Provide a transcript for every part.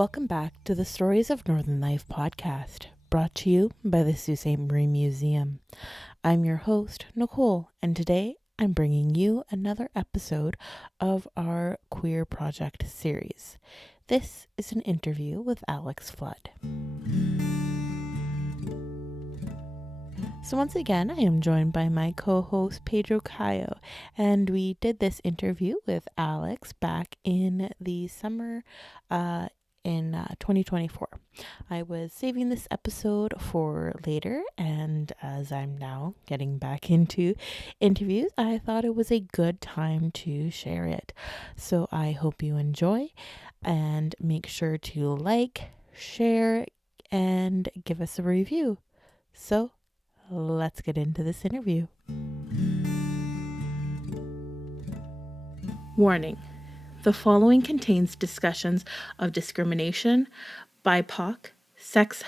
Welcome back to the Stories of Northern Life podcast, brought to you by the Sault Ste. Marie Museum. I'm your host, Nicole, and today I'm bringing you another episode of our Queer Project series. This is an interview with Alex Flood. So once again, I am joined by my co-host, Pedro Caio, and we did this interview with Alex back in the summer in 2024. I was saving this episode for later, and as I'm now getting back into interviews, I thought it was a good time to share it. So I hope you enjoy, and make sure to like, share, and give us a review. So let's get into this interview. Warning. The following contains discussions of discrimination, BIPOC, sex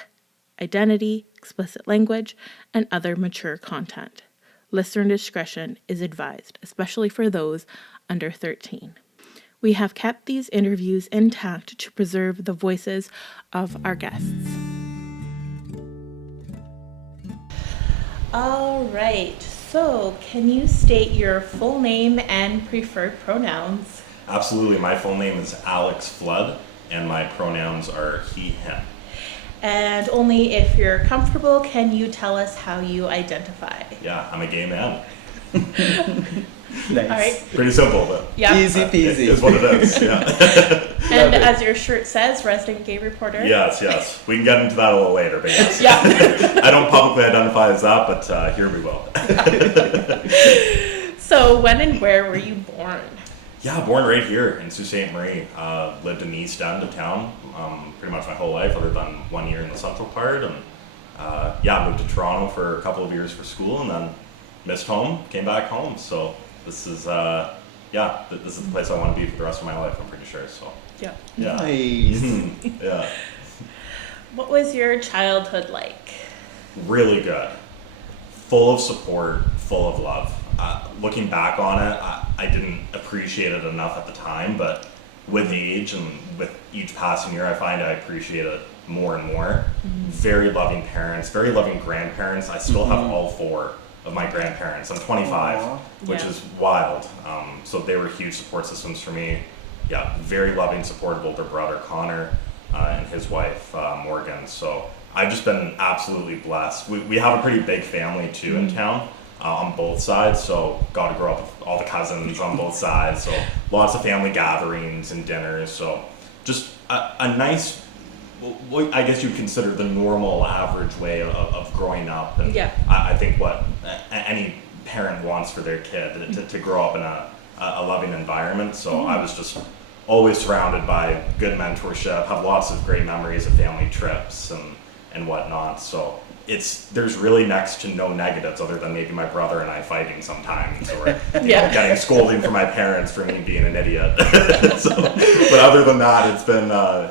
identity, explicit language, and other mature content. Listener discretion is advised, especially for those under 13. We have kept these interviews intact to preserve the voices of our guests. All right, so can you state your full name and preferred pronouns? Absolutely. My full name is Alex Flood, and my pronouns are he, him. And only if you're comfortable, can you tell us how you identify? Yeah, I'm a gay man. Nice. All right. Pretty simple, but Yeah. Easy peasy. it is what it is. Yeah. And as your shirt says, resident gay reporter. Yes. We can get into that a little later, but yes. Yeah. I don't publicly identify as that, but here we will. So when and where were you born? Yeah, born right here in Sault Ste. Marie. Lived in the east end of town pretty much my whole life, other than 1 year in the central part. And moved to Toronto for a couple of years for school, and then missed home, came back home. So this is this is the place I want to be for the rest of my life, I'm pretty sure. So Yeah. Nice. yeah, What was your childhood like? really good. Full of support, full of love. Looking back on it, I didn't appreciate it enough at the time, but with age and with each passing year, I find I appreciate it more and more. Mm-hmm. Very loving parents, very loving grandparents. I still have all four of my grandparents. I'm 25, Aww. which is wild. So they were huge support systems for me. Yeah, very loving, support of older brother Connor and his wife Morgan. So I've just been absolutely blessed. We have a pretty big family too in town. On both sides, so got to grow up with all the cousins on both sides, so lots of family gatherings and dinners, so just a nice, what I guess you'd consider the normal average way of growing up, and Yeah. I think what any parent wants for their kid, to grow up in a loving environment, so I was just always surrounded by good mentorship, have lots of great memories of family trips and whatnot, so there's really next to no negatives other than maybe my brother and I fighting sometimes, or getting scolding from my parents for me being an idiot. But other than that,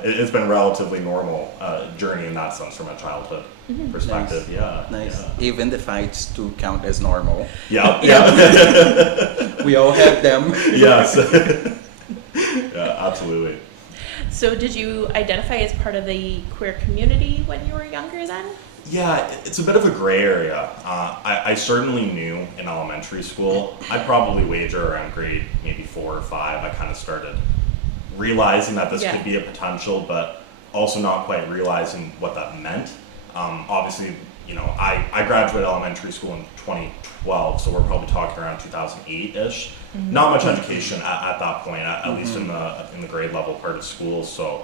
it's been relatively normal journey in that sense from a childhood perspective. Nice. Nice. Yeah. Even the fights do count as normal. Yeah. We all have them. Yes. Yeah, absolutely. So did you identify as part of the queer community when you were younger then? Yeah, it's a bit of a gray area. I certainly knew in elementary school. I'd probably wager around grade maybe 4 or 5. I kind of started realizing that this could be a potential, but also not quite realizing what that meant. Obviously, I graduated elementary school in 2012, so we're probably talking around 2008-ish. Mm-hmm. Not much education at that point, at least in the grade level part of school. So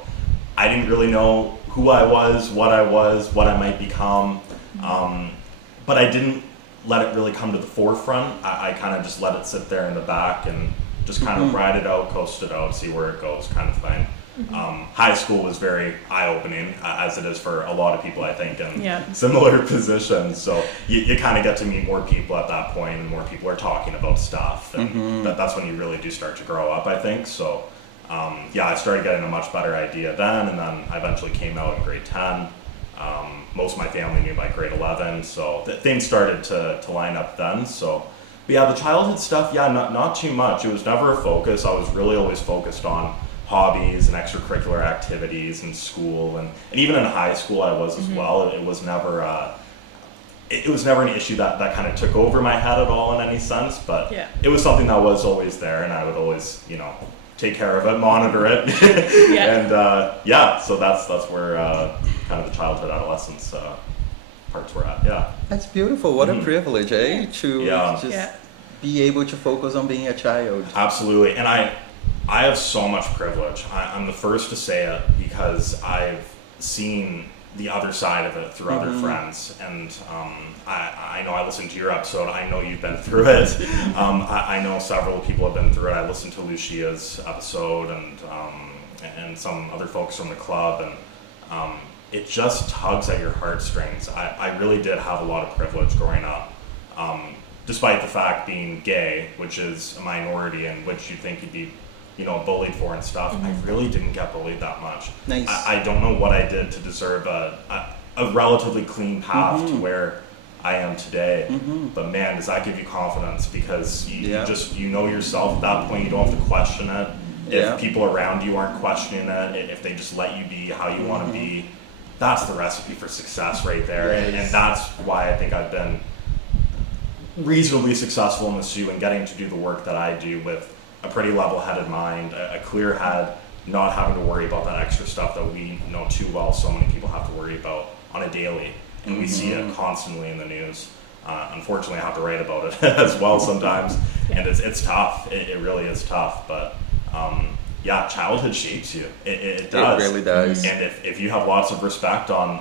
I didn't really know who I was, what I might become, but I didn't let it really come to the forefront. I kind of just let it sit there in the back and just kind of ride it out, coast it out, see where it goes kind of thing. High school was very eye-opening, as it is for a lot of people, I think, in similar positions. So you kind of get to meet more people at that point, and more people are talking about stuff, and that's when you really do start to grow up, I think. So I started getting a much better idea then, and then I eventually came out in grade 10. Most of my family knew by grade 11, so things started to line up then. So, but yeah, the childhood stuff, not too much. It was never a focus. I was really always focused on hobbies and extracurricular activities in school, and even in high school I was as well. It was never an issue that kind of took over my head at all in any sense, but it was something that was always there, and I would always, take care of it, monitor it, and so that's where kind of the childhood, adolescence parts were at. Yeah, That's beautiful. What a privilege, eh? To just be able to focus on being a child. Absolutely, and I have so much privilege. I'm the first to say it because I've seen the other side of it through other friends, and I know I listened to your episode. I know you've been through it. I know several people have been through it. I listened to Lucia's episode and some other folks from the club, and it just tugs at your heartstrings. I really did have a lot of privilege growing up, despite the fact being gay, which is a minority and which you think you'd be bullied for and stuff. I really didn't get bullied that much. Nice. I don't know what I did to deserve a relatively clean path to where I am today. But man, does that give you confidence, because you just, yourself at that point. You don't have to question it. If people around you aren't questioning it, if they just let you be how you want to be, that's the recipe for success right there. And that's why I think I've been reasonably successful in the Sioux and getting to do the work that I do with a pretty level-headed mind, a clear head, not having to worry about that extra stuff that we know too well so many people have to worry about on a daily, and we see it constantly in the news. Unfortunately, I have to write about it as well sometimes, and it's tough. It really is tough, but childhood shapes you. It does. It really does. And if you have lots of respect on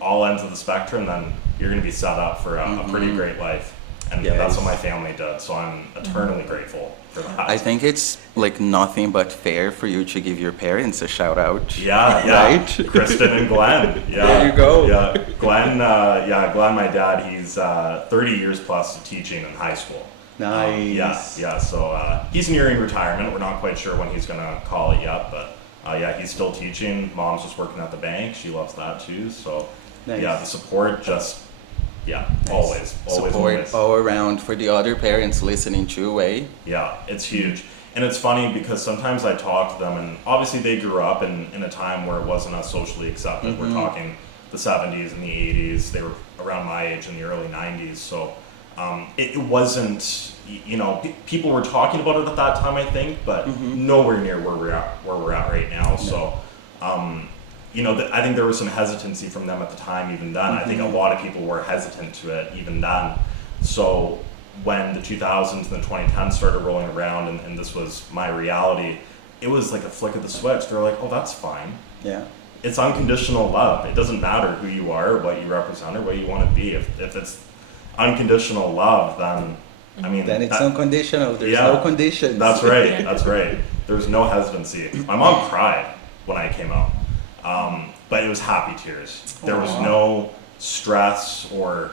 all ends of the spectrum, then you're going to be set up for a pretty great life. And that's what my family did, so I'm eternally grateful for that. I think it's like nothing but fair for you to give your parents a shout out. Yeah. Right? Kristen and Glenn. Yeah. There you go. Yeah. Glenn, my dad, he's 30 years plus of teaching in high school. Nice. So he's nearing retirement. We're not quite sure when he's going to call it yet, but he's still teaching. Mom's just working at the bank. She loves that too. So the support just... always Support all around for the other parents listening too, eh? Yeah, it's huge. And it's funny because sometimes I talk to them, and obviously they grew up in a time where it wasn't as socially accepted. We're talking the 70s and the 80s. They were around my age in the early 90s. So it wasn't, people were talking about it at that time, I think, but nowhere near where we're at right now. So I think there was some hesitancy from them at the time even then. I think a lot of people were hesitant to it even then. So when the 2000s and the 2010s started rolling around and this was my reality, it was like a flick of the switch. They're like, oh, that's fine. Yeah. It's unconditional love. It doesn't matter who you are or what you represent or what you want to be. If it's unconditional love, then, Then it's unconditional. There's no conditions. That's right. That's right. There's no hesitancy. My mom cried when I came out. But it was happy tears. There was no stress or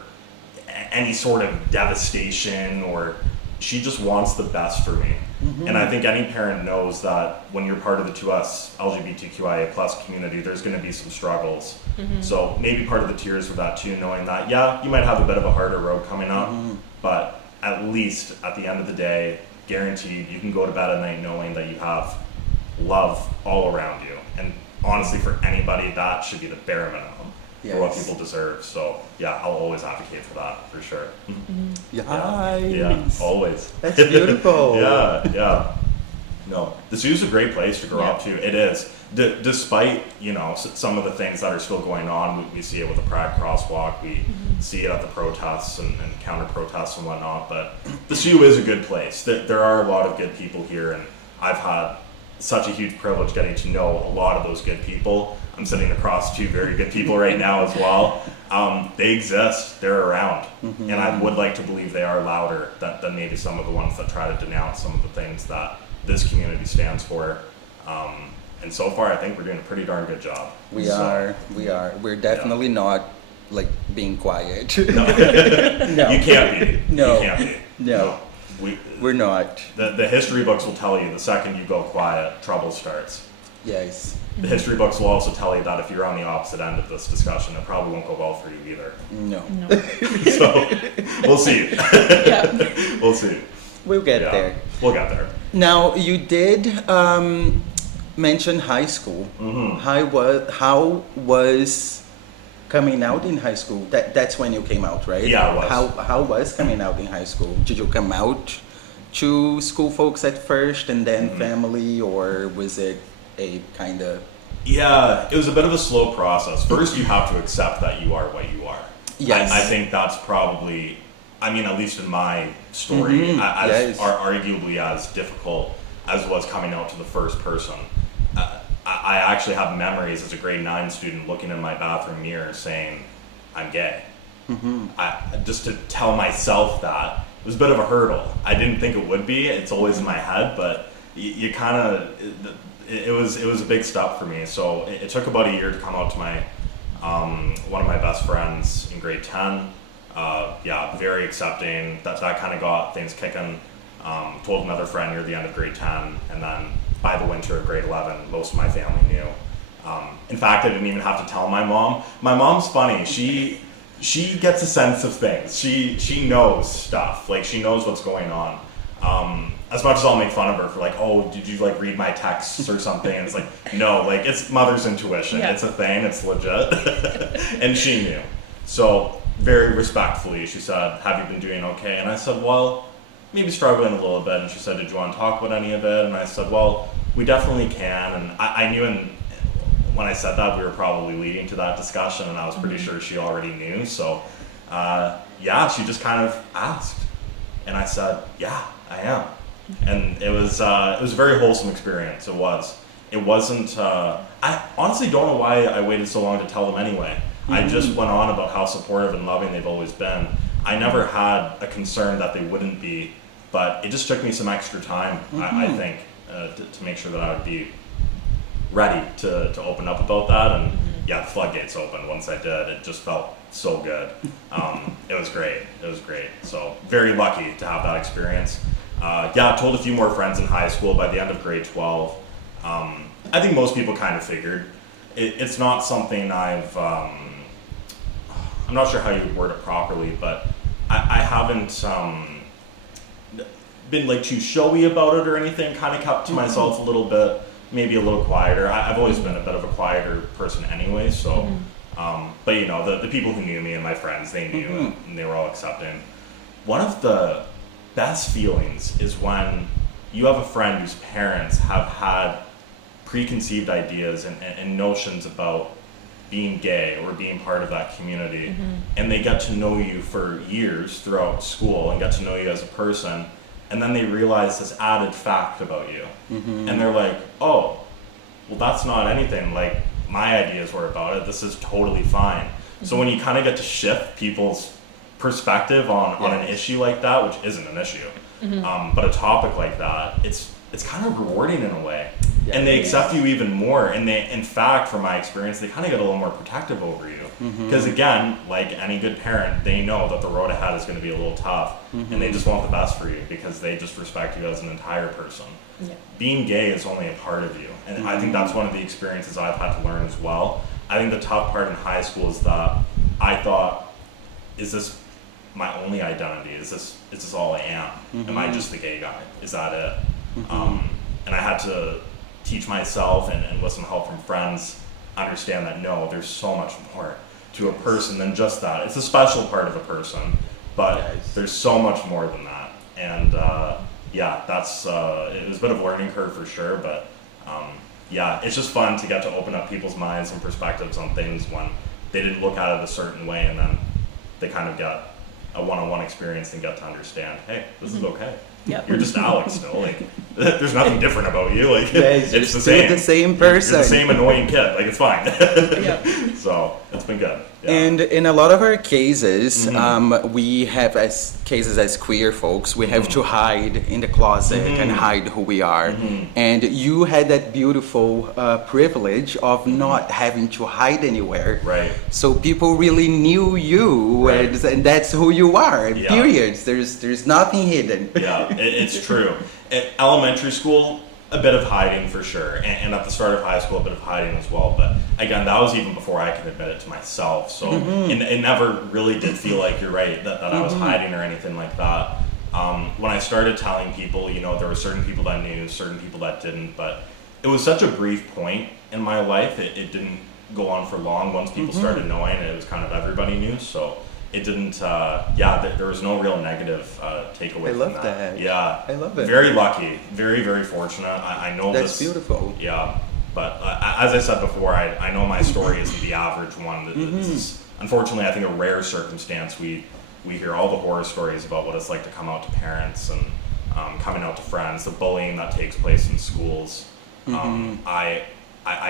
any sort of devastation, or she just wants the best for me. And I think any parent knows that when you're part of the 2S LGBTQIA plus community, there's going to be some struggles. So maybe part of the tears were that too, knowing that, you might have a bit of a harder road coming up, but at least at the end of the day, guaranteed, you can go to bed at night knowing that you have love all around you. And honestly, for anybody, that should be the bare minimum for what people deserve. So I'll always advocate for that, for sure. Always. That's beautiful. No, the zoo's a great place to grow up to. It is. Despite some of the things that are still going on, we see it with the Pride crosswalk. We see it at the protests and counter protests and whatnot. But the zoo is a good place. There are a lot of good people here, and I've had such a huge privilege getting to know a lot of those good people. I'm sitting across two very good people right now as well. They exist, they're around, and I would like to believe they are louder than maybe some of the ones that try to denounce some of the things that this community stands for. And so far, I think we're doing a pretty darn good job. We are. We're definitely not like being quiet. No. You can't be. No. You can't be. No. We're not. The history books will tell you the second you go quiet, trouble starts. Yes. The history books will also tell you that if you're on the opposite end of this discussion, it probably won't go well for you either. No. So, we'll see. We'll see. We'll get there. We'll get there. Now, you did mentioned high school. How was coming out in high school? That's when you came out, right? Yeah, it was. How was coming out in high school? Did you come out to school folks at first and then family, or was it a kind of... Yeah, it was a bit of a slow process. First, you have to accept that you are what you are. Yes. I think that's probably, I mean, at least in my story, arguably as difficult as was coming out to the first person. I actually have memories as a grade 9 student looking in my bathroom mirror saying, I'm gay. Just to tell myself that, it was a bit of a hurdle. I didn't think it would be. It's always in my head, but you kind of... It was a big step for me. So it took about a year to come out to my one of my best friends in grade 10. Very accepting. That kind of got things kicking. Told another friend near the end of grade 10, and then by the winter of grade 11, most of my family knew. In fact, I didn't even have to tell my mom. My mom's funny. She gets a sense of things. She knows stuff. Like, she knows what's going on. As much as I'll make fun of her for like, oh, did you like read my texts or something? And it's like, no, like, it's mother's intuition. Yeah. It's a thing. It's legit. And she knew. So very respectfully, she said, have you been doing okay? And I said, well, maybe struggling a little bit. And she said, did you want to talk about any of it? And I said, well, we definitely can. And I knew when I said that, we were probably leading to that discussion, and I was pretty sure she already knew. So she just kind of asked. And I said, yeah, I am. And it was a very wholesome experience. It was. It wasn't. I honestly don't know why I waited so long to tell them anyway. I just went on about how supportive and loving they've always been. I never had a concern that they wouldn't be, but it just took me some extra time. I think to make sure that I would be ready to open up about that. And the floodgates opened once I did. It just felt so good. It was great. So very lucky to have that experience. I told a few more friends in high school. By the end of grade 12, I think most people kind of figured. It's not something I've, I'm not sure how you would word it properly, but I haven't been like too showy about it or anything, kind of kept to myself a little bit, maybe a little quieter. I've always been a bit of a quieter person anyway, so, but you know, the people who knew me and my friends, they knew and they were all accepting. One of the best feelings is when you have a friend whose parents have had preconceived ideas and notions about being gay or being part of that community, and they get to know you for years throughout school and get to know you as a person, and then they realize this added fact about you, and they're like, oh, well, that's not anything like my ideas were about it. This is totally fine. So when you kind of get to shift people's perspective on an issue like that, which isn't an issue, but a topic like that, it's kind of rewarding in a way. Yeah, and they accept you even more, and they, in fact, from my experience, they kind of get a little more protective over you. Because again, like any good parent, they know that the road ahead is going to be a little tough, and they just want the best for you because they just respect you as an entire person. Yeah. Being gay is only a part of you, and I think that's one of the experiences I've had to learn as well. I think the tough part in high school is that I thought, is this my only identity? Is this all I am? Am I just the gay guy? Is that it? And I had to teach myself and with some help from friends, understand that no, there's so much more to a person than just that. It's a special part of a person, but there's so much more than that. And that's it was a bit of a learning curve for sure, but it's just fun to get to open up people's minds and perspectives on things when they didn't look at it a certain way, and then they kind of get a one-on-one experience and get to understand, hey, this is okay. Yep. You're just Alex still. Like, there's nothing different about you. Like, it's the same. The same person. You're the same annoying kid. Like, it's fine. So it's been good. Yeah. And in a lot of our cases, we have cases as queer folks, we have to hide in the closet and hide who we are. And you had that beautiful privilege of not having to hide anywhere. Right. So people really knew you, and that's who you are. Yeah. Period. There's nothing hidden. Yeah, it's true. At elementary school, a bit of hiding for sure, and at the start of high school, a bit of hiding as well. But again, that was even before I could admit it to myself. So it never really did feel like, you're right, that I was hiding or anything like that. When I started telling people, you know, there were certain people that knew, certain people that didn't. But it was such a brief point in my life. It didn't go on for long. Once people started knowing, it was kind of everybody knew. So it didn't. There was no real negative takeaway. I love that. Yeah, I love it. Very lucky. Very, very fortunate. I know that's this. beautiful. Yeah, but as I said before, I know my story isn't the average one. This is, unfortunately, I think a rare circumstance. We hear all the horror stories about what it's like to come out to parents and coming out to friends, the bullying that takes place in schools. I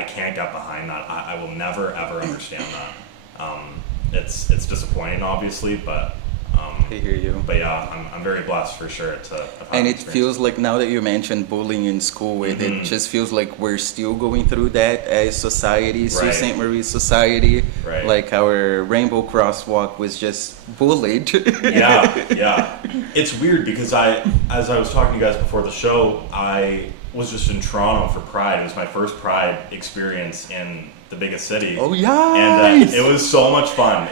can't get behind that. I will never ever understand that. It's disappointing, obviously, but I hear you. But yeah, I'm very blessed for sure to have and it experience. feels like now that you mentioned bullying in school, it just feels like we're still going through that as society, Sault Ste. Marie society. Right. Like our rainbow crosswalk was just bullied. Yeah. It's weird because as I was talking to you guys before the show, I was just in Toronto for Pride. It was my first Pride experience in the biggest city. Oh yeah. And it was so much fun.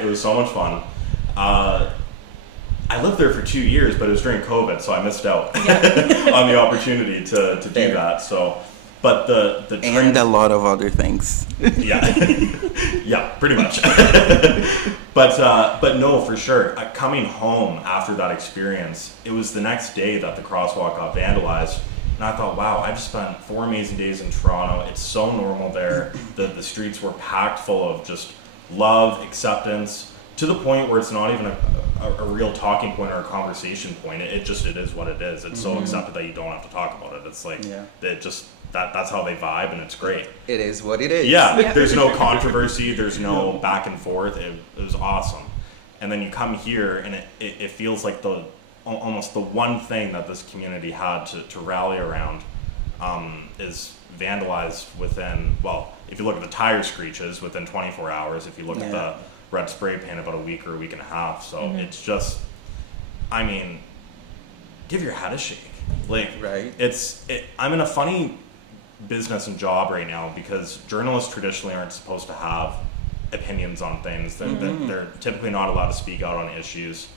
I lived there for 2 years, but it was during COVID, so I missed out on the opportunity to do that. So, but the and a lot of other things. yeah, pretty much. But no, for sure. Coming home after that experience, it was the next day that the crosswalk got vandalized. And I thought, wow, I've spent 4 amazing days in Toronto. It's so normal there. The streets were packed full of just love, acceptance, to the point where it's not even a real talking point or a conversation point. It is what it is. It's so accepted that you don't have to talk about it. It's like that's how they vibe, and it's great. It is what it is. Yeah. There's no controversy. There's no back and forth. It was awesome. And then you come here, and it feels like almost the one thing that this community had to rally around is vandalized within, well, if you look at the tire screeches, within 24 hours. If you look at the red spray paint, about a week or a week and a half. So it's just, I mean, give your head a shake. Like, right. I'm in a funny business and job right now because journalists traditionally aren't supposed to have opinions on things. They're typically not allowed to speak out on issues.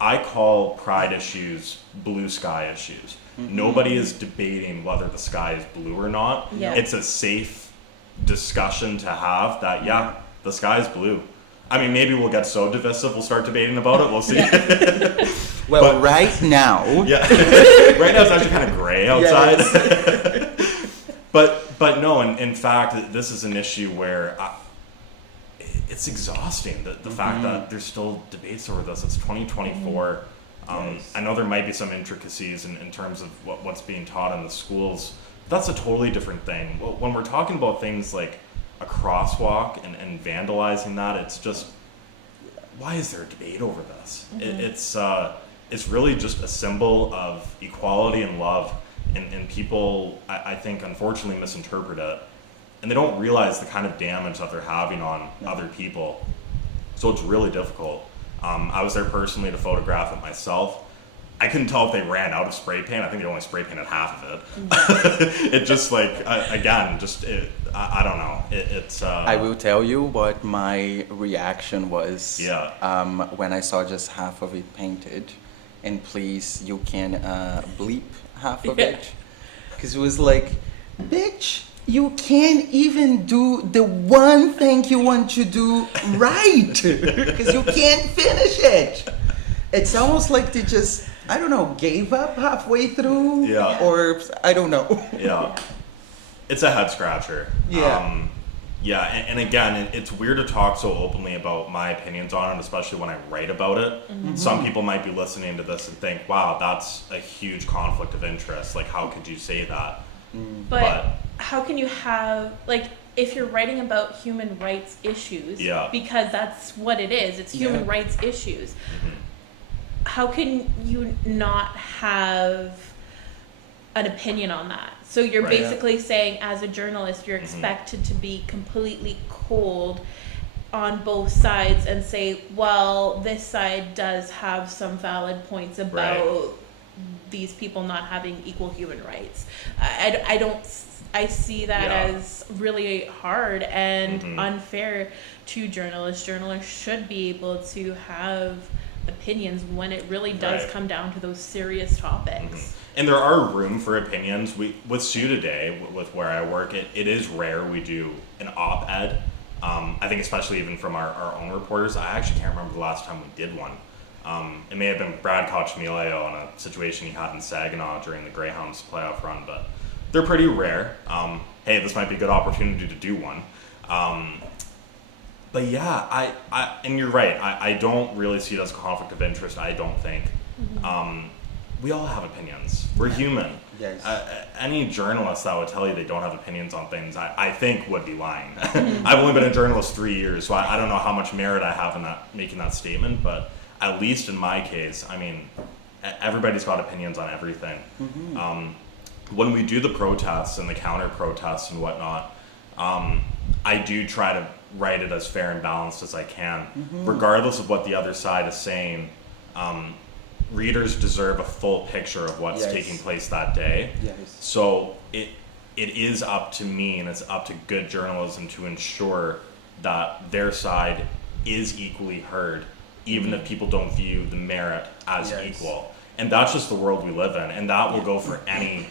I call Pride issues blue sky issues. Nobody is debating whether the sky is blue or not. Yeah. It's a safe discussion to have that, the sky is blue. I mean, maybe we'll get so divisive we'll start debating about it. We'll see. Well, right now. Yeah. Right now it's actually kind of gray outside. Yes. But no, in fact, this is an issue where it's exhausting. The fact that there's still debates over this. It's 2024. I know there might be some intricacies in terms of what's being taught in the schools. But that's a totally different thing. When we're talking about things like a crosswalk and vandalizing that, it's just, why is there a debate over this? It's really just a symbol of equality and love, and people, I think, unfortunately misinterpret it, and they don't realize the kind of damage that they're having on other people. So it's really difficult. I was there personally to photograph it myself. I couldn't tell if they ran out of spray paint. I think they only spray painted half of it. It just I don't know. It's. I will tell you what my reaction was. Yeah. When I saw just half of it painted, and please, you can bleep half of it, because it was like, bitch, you can't even do the one thing you want to do right, because you can't finish it. It's almost like they just, I don't know, gave up halfway through. Yeah. Or I don't know. Yeah. It's a head scratcher. Yeah. And again, it's weird to talk so openly about my opinions on it, especially when I write about it. Some people might be listening to this and think, wow, that's a huge conflict of interest. Like, how could you say that? But how can you have, like, if you're writing about human rights issues, because that's what it is, it's human rights issues, how can you not have an opinion on that? So you're basically saying, as a journalist, you're expected to be completely cold on both sides and say, well, this side does have some valid points about these people not having equal human rights. I see that as really hard and unfair to journalists. Journalists should be able to have opinions when it really does come down to those serious topics. And there are room for opinions. With Sault Ste, with where I work, it is rare we do an op-ed. I think especially even from our own reporters. I actually can't remember the last time we did one. It may have been Brad Cochemilio on a situation he had in Saginaw during the Greyhounds playoff run, but they're pretty rare. Hey, this might be a good opportunity to do one. But yeah, and you're right. I don't really see it as a conflict of interest. I don't think. We all have opinions. We're human. Yes. Any journalist that would tell you they don't have opinions on things, I think would be lying. I've only been a journalist 3 years, so I don't know how much merit I have in making that statement, but at least in my case, I mean, everybody's got opinions on everything. When we do the protests and the counter protests and whatnot, I do try to write it as fair and balanced as I can, regardless of what the other side is saying. Readers deserve a full picture of what's taking place that day. So it is up to me, and it's up to good journalism to ensure that their side is equally heard, even if people don't view the merit as equal. And that's just the world we live in, and that will go for any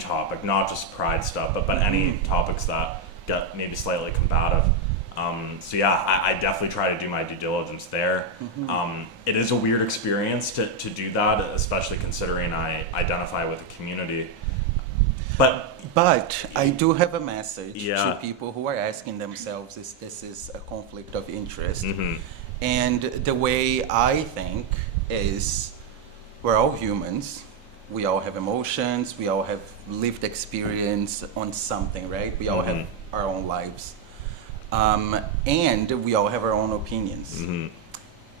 topic, not just pride stuff, but any topics that get maybe slightly combative. So yeah, I definitely try to do my due diligence there. It is a weird experience to do that, especially considering I identify with the community. But I do have a message to people who are asking themselves if this is a conflict of interest. And the way I think is, we're all humans. We all have emotions. We all have lived experience on something, right? We all have our own lives. And we all have our own opinions.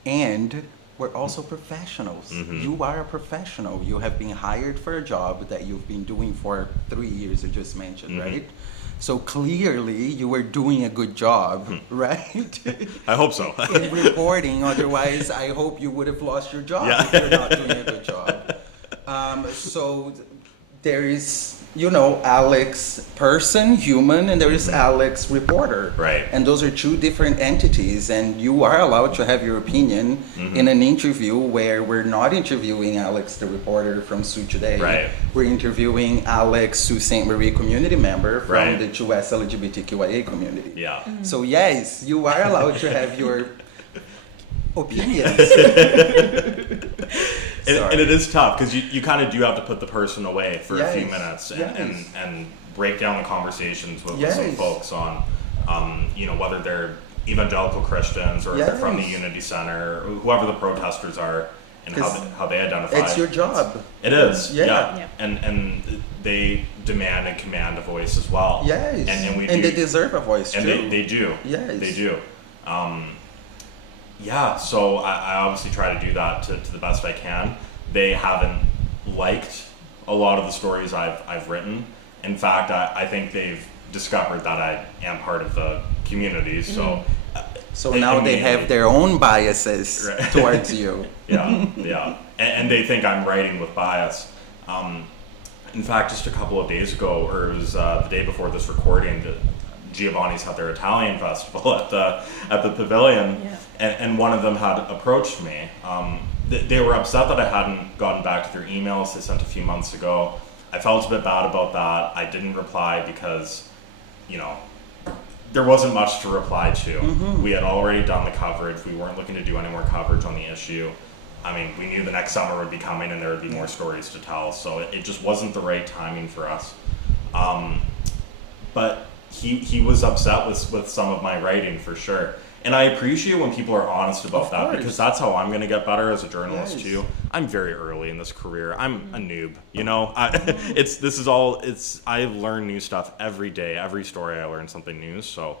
And we're also professionals. You are a professional. You have been hired for a job that you've been doing for 3 years, you just mentioned, right? So clearly you were doing a good job, right? I hope so. In reporting, otherwise I hope you would have lost your job if you're not doing a good job. So there is, Alex person, human, and there is Alex reporter. Right. And those are two different entities, and you are allowed to have your opinion in an interview where we're not interviewing Alex, the reporter from Sault Ste. Right. We're interviewing Alex, Sault Ste. Marie community member from the US LGBTQIA community. Yeah. So yes, you are allowed to have your opinions. And it is tough because you kind of do have to put the person away for a few minutes and break down the conversations with some folks on, whether they're evangelical Christians or if they're from the Unity Center, or whoever the protesters are, and how they identify. It's your job. It is. And they demand and command a voice as well. Yes. And they deserve a voice too. And they do. Yes. They do. So I obviously try to do that to the best I can. They haven't liked a lot of the stories I've written. In fact, I think they've discovered that I am part of the community. So now they have their own biases towards you. And they think I'm writing with bias. In fact, just a couple of days ago, or it was the day before this recording, Giovanni's had their Italian festival at the pavilion, and one of them had approached me. They were upset that I hadn't gotten back to their emails they sent a few months ago. I felt a bit bad about that. I didn't reply because, there wasn't much to reply to. We had already done the coverage. We weren't looking to do any more coverage on the issue. I mean, we knew the next summer would be coming and there would be more stories to tell, so it just wasn't the right timing for us. But he was upset with some of my writing for sure. And I appreciate when people are honest about that, because that's how I'm going to get better as a journalist too. I'm very early in this career. I'm a noob, I learn new stuff every day. Every story I learn something new. So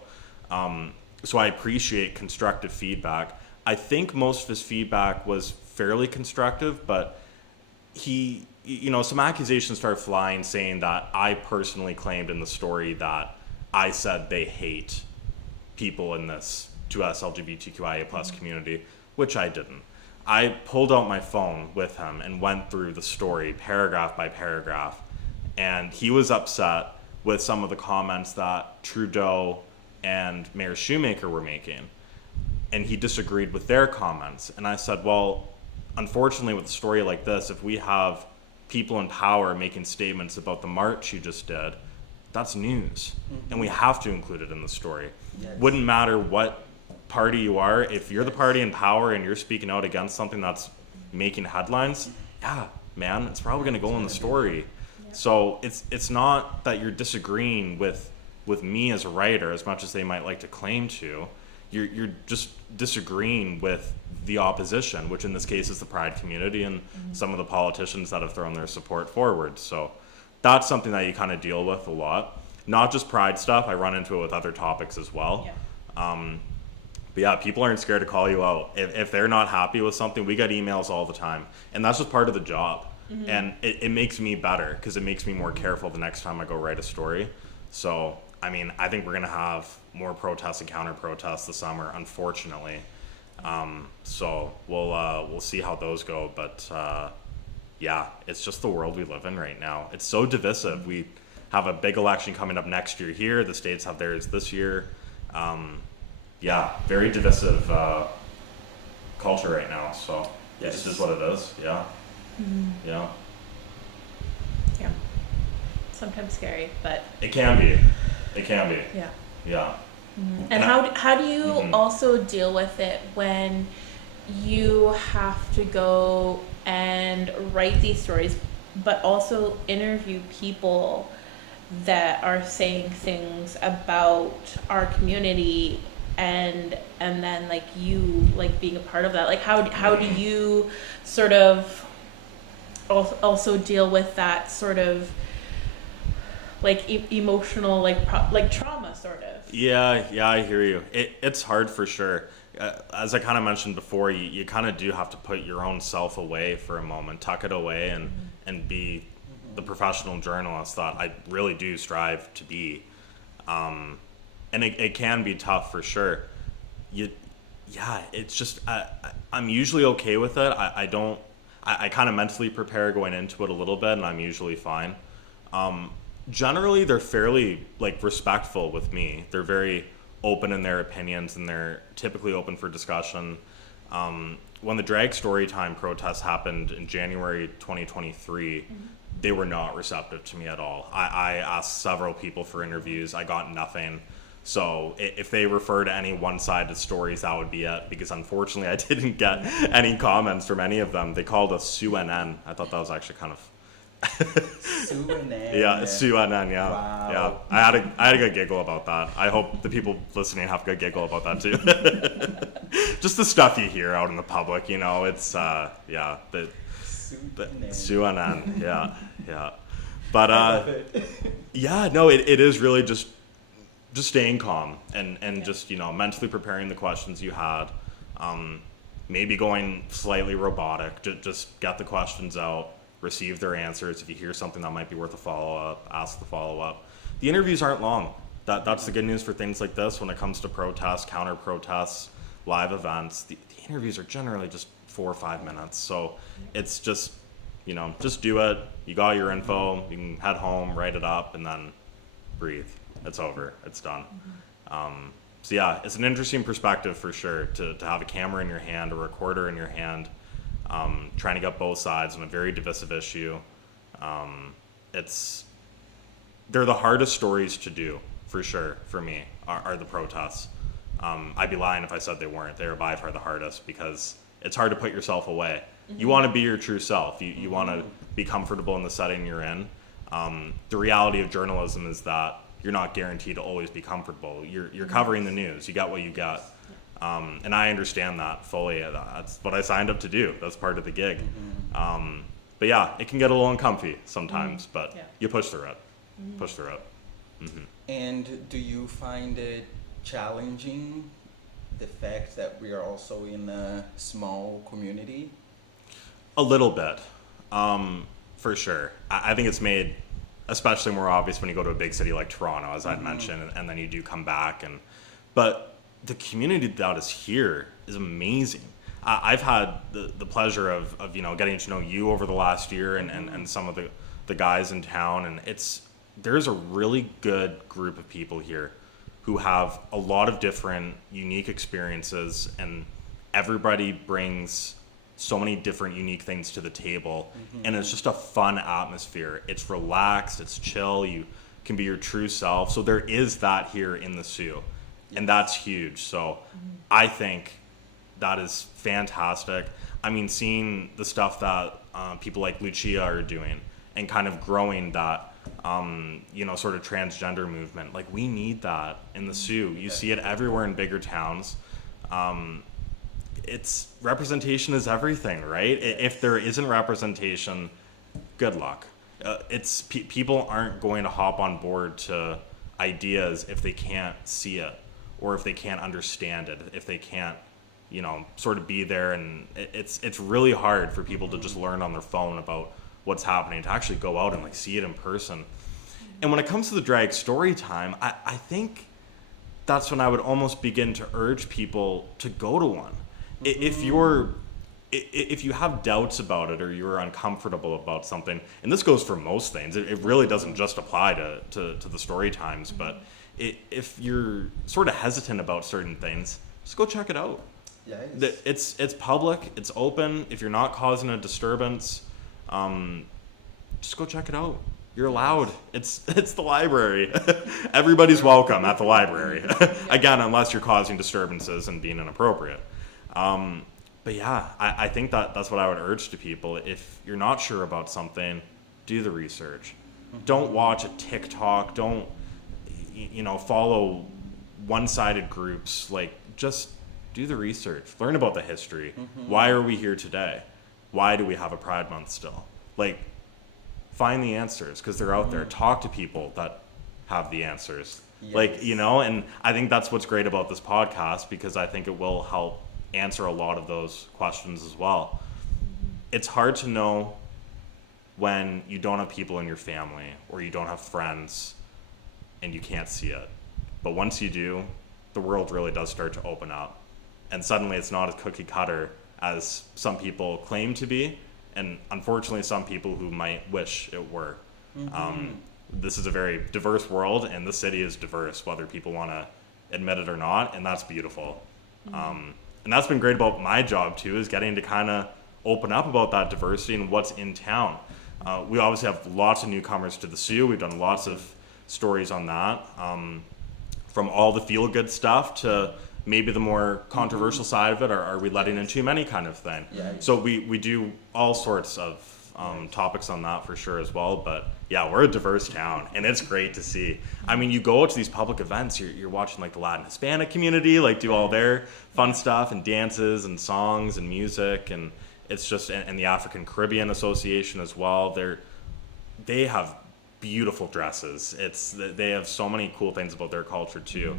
I appreciate constructive feedback. I think most of his feedback was fairly constructive, but some accusations started flying saying that I personally claimed in the story that I said they hate people in this 2S LGBTQIA plus community, which I didn't. I pulled out my phone with him and went through the story paragraph by paragraph, and he was upset with some of the comments that Trudeau and Mayor Shoemaker were making. and he disagreed with their comments. And I said, well, unfortunately with a story like this, if we have people in power making statements about the march you just did, that's news. And we have to include it in the story. Yes. Wouldn't matter what party you are, if you're the party in power and you're speaking out against something that's making headlines, yeah, man, it's probably going to go in the story. Yeah. So it's not that you're disagreeing with me as a writer as much as they might like to claim to. You're just disagreeing with the opposition, which in this case is the Pride community and some of the politicians that have thrown their support forward. So that's something that you kind of deal with a lot. Not just Pride stuff, I run into it with other topics as well. Yeah. But yeah, people aren't scared to call you out. If they're not happy with something, we get emails all the time. And that's just part of the job. And it makes me better because it makes me more careful the next time I go write a story. So, I mean, I think we're going to have more protests and counter-protests this summer, unfortunately. So we'll see how those go. But yeah, it's just the world we live in right now. It's so divisive. We have a big election coming up next year here. The states have theirs this year. Yeah, very divisive culture right now. So yes. This is what it is. Yeah. Yeah. Yeah. Sometimes scary, but it can be. It can be. Yeah. Yeah. And how do you also deal with it when you have to go and write these stories, but also interview people that are saying things about our community, and then like you like being a part of that? Like how do you sort of also deal with that sort of like emotional like trauma sort of? Yeah, I hear you. It's hard for sure. As I kind of mentioned before, you kind of do have to put your own self away for a moment, tuck it away, and be the professional journalist that I really do strive to be. And it can be tough for sure. It's just I'm usually okay with it. I kind of mentally prepare going into it a little bit, and I'm usually fine. Generally, they're fairly like respectful with me. They're very open in their opinions, and they're typically open for discussion. When the drag storytime protest happened in January 2023, they were not receptive to me at all. I asked several people for interviews. I got nothing. So if they refer to any one-sided stories, that would be it, because unfortunately I didn't get any comments from any of them. They called us SUNN. I thought that was actually kind of SUNN. Yeah, SUNN, yeah. Wow. Yeah. I had a good giggle about that. I hope the people listening have a good giggle about that too. Just the stuff you hear out in the public, you know, it's the SUNN, yeah. But yeah, no, it is really just staying calm and just, you know, mentally preparing the questions you had. Maybe going slightly robotic, just get the questions out, receive their answers. If you hear something that might be worth a follow-up, ask the follow-up. The interviews aren't long. That's the good news for things like this. When it comes to protests, counter-protests, live events, the interviews are generally just 4 or 5 minutes. So it's just, you know, just do it. You got your info. You can head home, write it up, and then breathe. It's over. It's done. So yeah, it's an interesting perspective for sure to have a camera in your hand, a recorder in your hand, trying to get both sides on a very divisive issue. They're the hardest stories to do for sure for me are the protests. I'd be lying if I said they weren't. They are by far the hardest because it's hard to put yourself away. You want to be your true self. You want to be comfortable in the setting you're in. The reality of journalism is that you're not guaranteed to always be comfortable. You're covering the news. You got what you got. And I understand that fully. That's what I signed up to do. That's part of the gig. But yeah, it can get a little uncomfy sometimes, but you push through it. And do you find it challenging, the fact that we are also in a small community? A little bit, for sure. I think it's made especially more obvious when you go to a big city like Toronto, as I'd mentioned, and then you do come back. But the community that is here is amazing. I've had the pleasure of you know, getting to know you over the last year and some of the guys in town, and there's a really good group of people here. who have a lot of different unique experiences, and everybody brings so many different unique things to the table. And it's just a fun atmosphere. It's relaxed, it's chill, you can be your true self. So there is that here in the Sioux, and that's huge. So I think that is fantastic. I mean, seeing the stuff that people like Lucia are doing and kind of growing that, sort of transgender movement. Like, we need that in the Sioux. You see it everywhere in bigger towns. It's representation is everything, right? If there isn't representation, good luck. People aren't going to hop on board to ideas if they can't see it, or if they can't understand it, if they can't, sort of be there. And it's really hard for people to just learn on their phone about what's happening, to actually go out and like see it in person. And when it comes to the drag story time, I think that's when I would almost begin to urge people to go to one. If you have doubts about it, or you're uncomfortable about something, and this goes for most things, it really doesn't just apply to the story times, but if you're sort of hesitant about certain things, just go check it out. Yes. It's public, it's open. If you're not causing a disturbance, just go check it out. You're allowed. It's the library. Everybody's welcome at the library. Again, unless you're causing disturbances and being inappropriate. But yeah, I think that's what I would urge to people. If you're not sure about something, do the research. Don't watch a TikTok. Don't, follow one-sided groups. Like, just do the research. Learn about the history. Why are we here today? Why do we have a Pride Month still? Like, find the answers, because they're out there. Talk to people that have the answers. Yes. And I think that's what's great about this podcast, because I think it will help answer a lot of those questions as well. It's hard to know when you don't have people in your family, or you don't have friends, and you can't see it. But once you do, the world really does start to open up. And suddenly it's not as cookie cutter as some people claim to be, and unfortunately some people who might wish it were. This is a very diverse world, and the city is diverse, whether people want to admit it or not, and that's beautiful. And that's been great about my job too, is getting to kind of open up about that diversity and what's in town. We obviously have lots of newcomers to the Sioux. We've done lots of stories on that, from all the feel-good stuff to maybe the more controversial side of it. Are we letting in too many kind of thing? So we do all sorts of topics on that for sure as well. But yeah, we're a diverse town, and it's great to see. I mean, you go to these public events, you're watching like the Latin Hispanic community like do all their fun stuff and dances and songs and music, and it's just, and the African Caribbean Association as well. They have beautiful dresses. They have so many cool things about their culture too.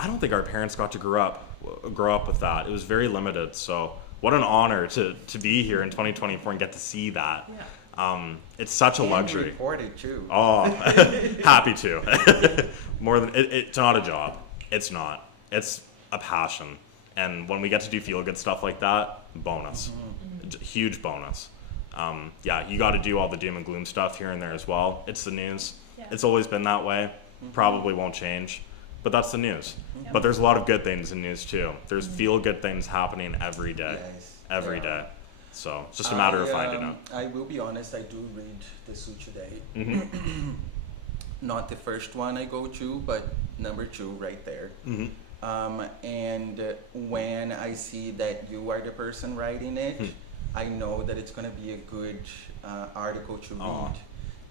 I don't think our parents got to grow up with that. It was very limited. So what an honor to be here in 2024 and get to see that. It's such a luxury. Report it too. Oh, happy to. More than it's not a job. It's not. It's a passion. And when we get to do feel good stuff like that, bonus. Huge bonus. You got to do all the doom and gloom stuff here and there as well. It's the news. It's always been that way. Probably won't change. But that's the news. But there's a lot of good things in news too. There's feel good things happening every day. Every day. So it's just a matter of finding out. I will be honest, I do read the Sioux Today. Not the first one I go to, but number 2 right there. And when I see that you are the person writing it, I know that it's going to be a good article to read,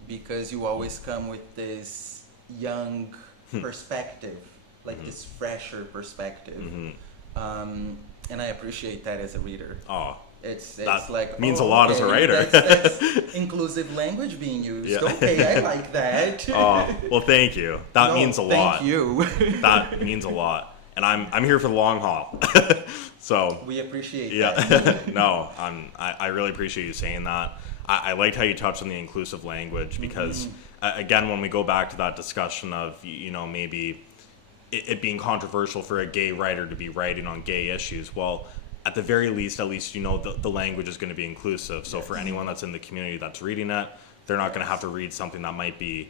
because you always come with this young perspective, like this fresher perspective, and I appreciate that as a reader. It's like means a lot as a writer. That's inclusive language being used. Okay, I like that. Well, thank you. That means a lot. Thank you. That means a lot, and I'm here for the long haul. So we appreciate that. No, I really appreciate you saying that. I liked how you touched on the inclusive language, because again, when we go back to that discussion of maybe it being controversial for a gay writer to be writing on gay issues, well, at the very least, the language is going to be inclusive. So for anyone that's in the community that's reading it, they're not going to have to read something that might be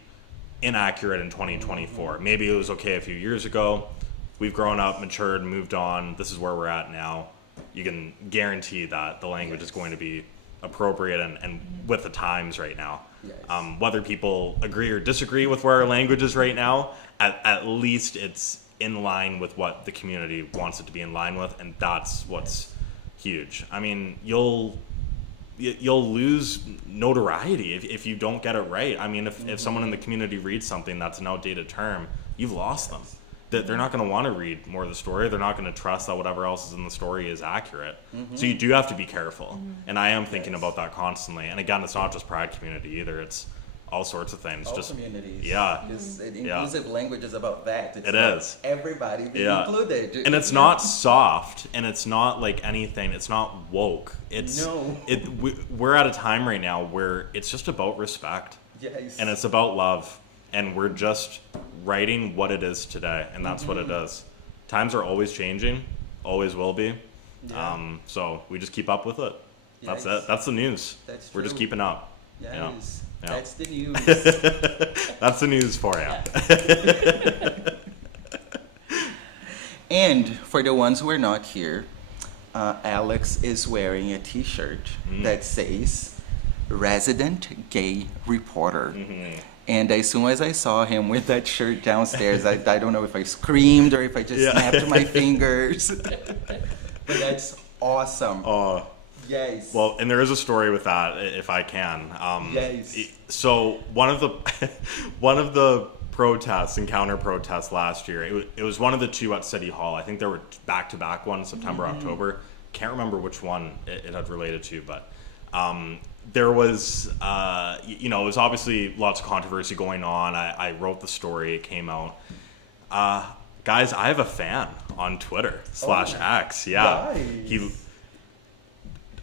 inaccurate in 2024. Maybe it was okay a few years ago. We've grown up, matured, moved on. This is where we're at now. You can guarantee that the language is going to be appropriate and with the times right now. Yes. Whether people agree or disagree with where our language is right now, at least it's in line with what the community wants it to be in line with, and that's what's huge. I mean, you'll lose notoriety if you don't get it right. I mean, if someone in the community reads something that's an outdated term, you've lost them. They're not going to want to read more of the story. They're not going to trust that whatever else is in the story is accurate. So you do have to be careful. And I am thinking about that constantly. And again, it's not just Pride community either. It's all sorts of things. All just communities. Yeah. Inclusive language is about that. It's it about is. everybody being included. And it's not soft, and it's not like anything. It's not woke. We're at a time right now where it's just about respect. Yes. And it's about love. And we're just writing what it is today, and that's what it is. Times are always changing, always will be. Yeah. So we just keep up with it. That's it. That's the news. That's we're just true. keeping up. Yes. Yeah. That's the news. That's the news for you. And for the ones who are not here, Alex is wearing a t-shirt that says Resident Gay Reporter. And as soon as I saw him with that shirt downstairs, I don't know if I screamed or if I just snapped my fingers. But that's awesome. Yes. Well, and there is a story with that, if I can. Yes. So one of the protests and counter protests last year, it was one of the two at City Hall. I think there were back-to-back ones, September, October. Can't remember which one it had related to, but there was, it was obviously lots of controversy going on. I wrote the story. It came out. Guys, I have a fan on Twitter /X. Yeah. Nice.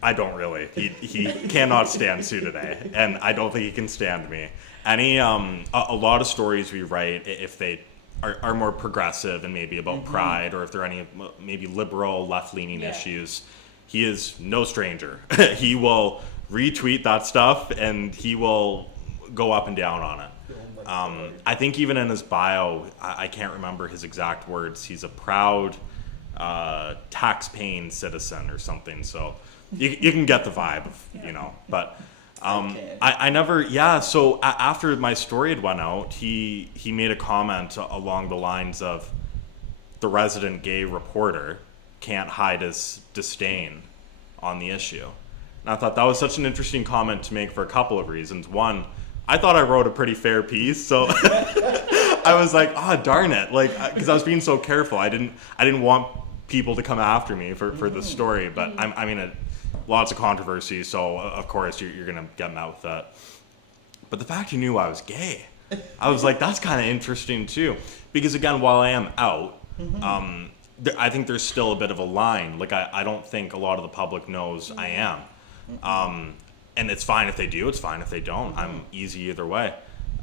I don't really. He cannot stand Sue today, and I don't think he can stand me. A lot of stories we write, if they are more progressive and maybe about pride, or if there are any maybe liberal, left-leaning issues, he is no stranger. He will retweet that stuff, and he will go up and down on it. I think even in his bio, I can't remember his exact words. He's a proud tax-paying citizen or something. So you can get the vibe, but I never, so after my story had went out, he made a comment along the lines of, the resident gay reporter can't hide his disdain on the issue. And I thought that was such an interesting comment to make for a couple of reasons. One, I thought I wrote a pretty fair piece, so I was like, darn it, because I was being so careful. I didn't want people to come after me for the story, but I mean, lots of controversy, so of course you're gonna get met with that. But the fact you knew I was gay, I was like, that's kind of interesting too, because again, while I am out, I think there's still a bit of a line. I don't think a lot of the public knows I am. And it's fine if they do, it's fine if they don't. I'm easy either way.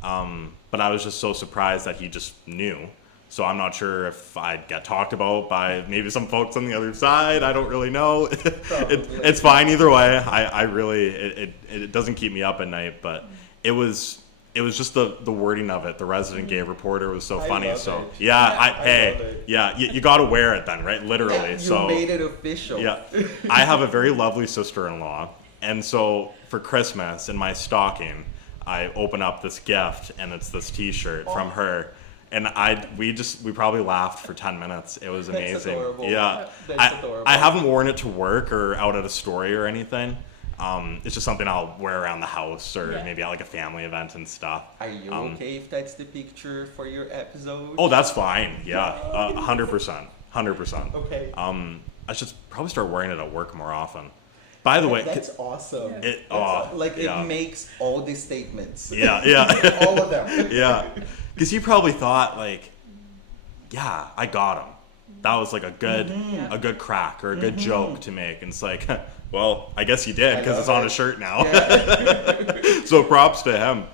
But I was just so surprised that he just knew. So I'm not sure if I'd get talked about by maybe some folks on the other side. I don't really know. It's fine either way. I really, it doesn't keep me up at night, but it was just the wording of it. The resident gay reporter was so funny. So you got to wear it then, right? Literally. You made it official. Yeah. I have a very lovely sister-in-law. And so for Christmas in my stocking, I open up this gift, and it's this t-shirt from her. And we probably laughed for 10 minutes. It was amazing. That's adorable. Yeah. That's adorable. I haven't worn it to work or out at a story or anything. It's just something I'll wear around the house or maybe at like a family event and stuff. Are you okay if that's the picture for your episode? Oh, that's fine. Yeah. 100%. 100%. Okay. I should probably start wearing it at work more often. By the way, that's awesome. It makes all these statements. Yeah. All of them. Yeah. Because you probably thought I got him. That was like a good crack or a good joke to make. And it's like, well, I guess you did because it's on a shirt now. Yeah. So props to him.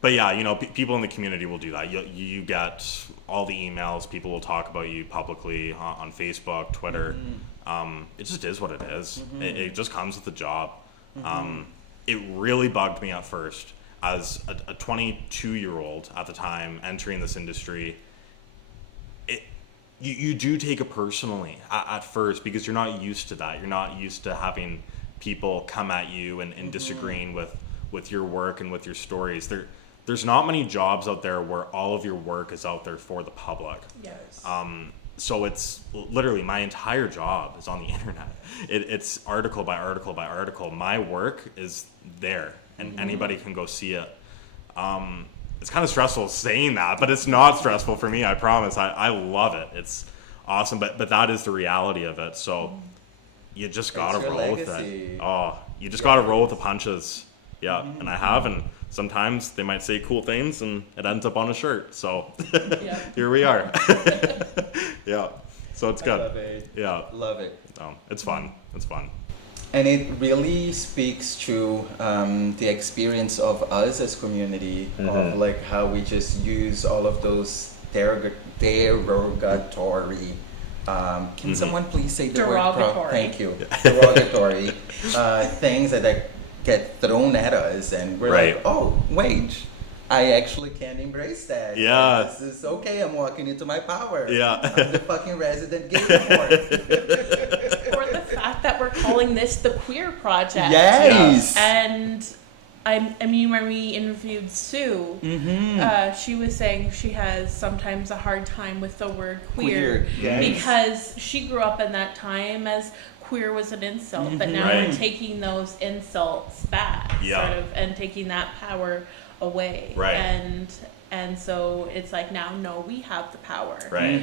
But yeah, people in the community will do that. You get all the emails. People will talk about you publicly on Facebook, Twitter. It just is what it is. It just comes with the job. It really bugged me at first. as a 22-year-old at the time entering this industry, you do take it personally at first, because you're not used to that. You're not used to having people come at you and disagreeing with your work and with your stories. There's not many jobs out there where all of your work is out there for the public. Yes. So it's literally my entire job is on the internet. It's article by article by article. My work is there, and anybody can go see it. It's kind of stressful saying that, but it's not stressful for me, I promise. I love it. It's awesome, but that is the reality of it. So you just gotta roll with it. Oh, you just gotta roll with the punches. Yeah, and I have, and sometimes they might say cool things, and it ends up on a shirt. So here we are. Yeah, so it's good. I love it. Yeah, love it. It's fun. It's fun. And it really speaks to the experience of us as community, of like how we just use all of those derogatory. Can someone please say the word? Thank you. Derogatory things that get thrown at us, and we're like, oh wait, I actually can embrace that. Yeah. This is okay. I'm walking into my power. Yeah. I'm the fucking resident gay report. Or the fact that we're calling this the Queer Project. Yes. And I mean, when we interviewed Sue, she was saying she has sometimes a hard time with the word queer. Yes. Because she grew up in that time as queer was an insult, but now we're taking those insults back, sort of, and taking that power away. Right. And so it's like, now, no, we have the power. Right.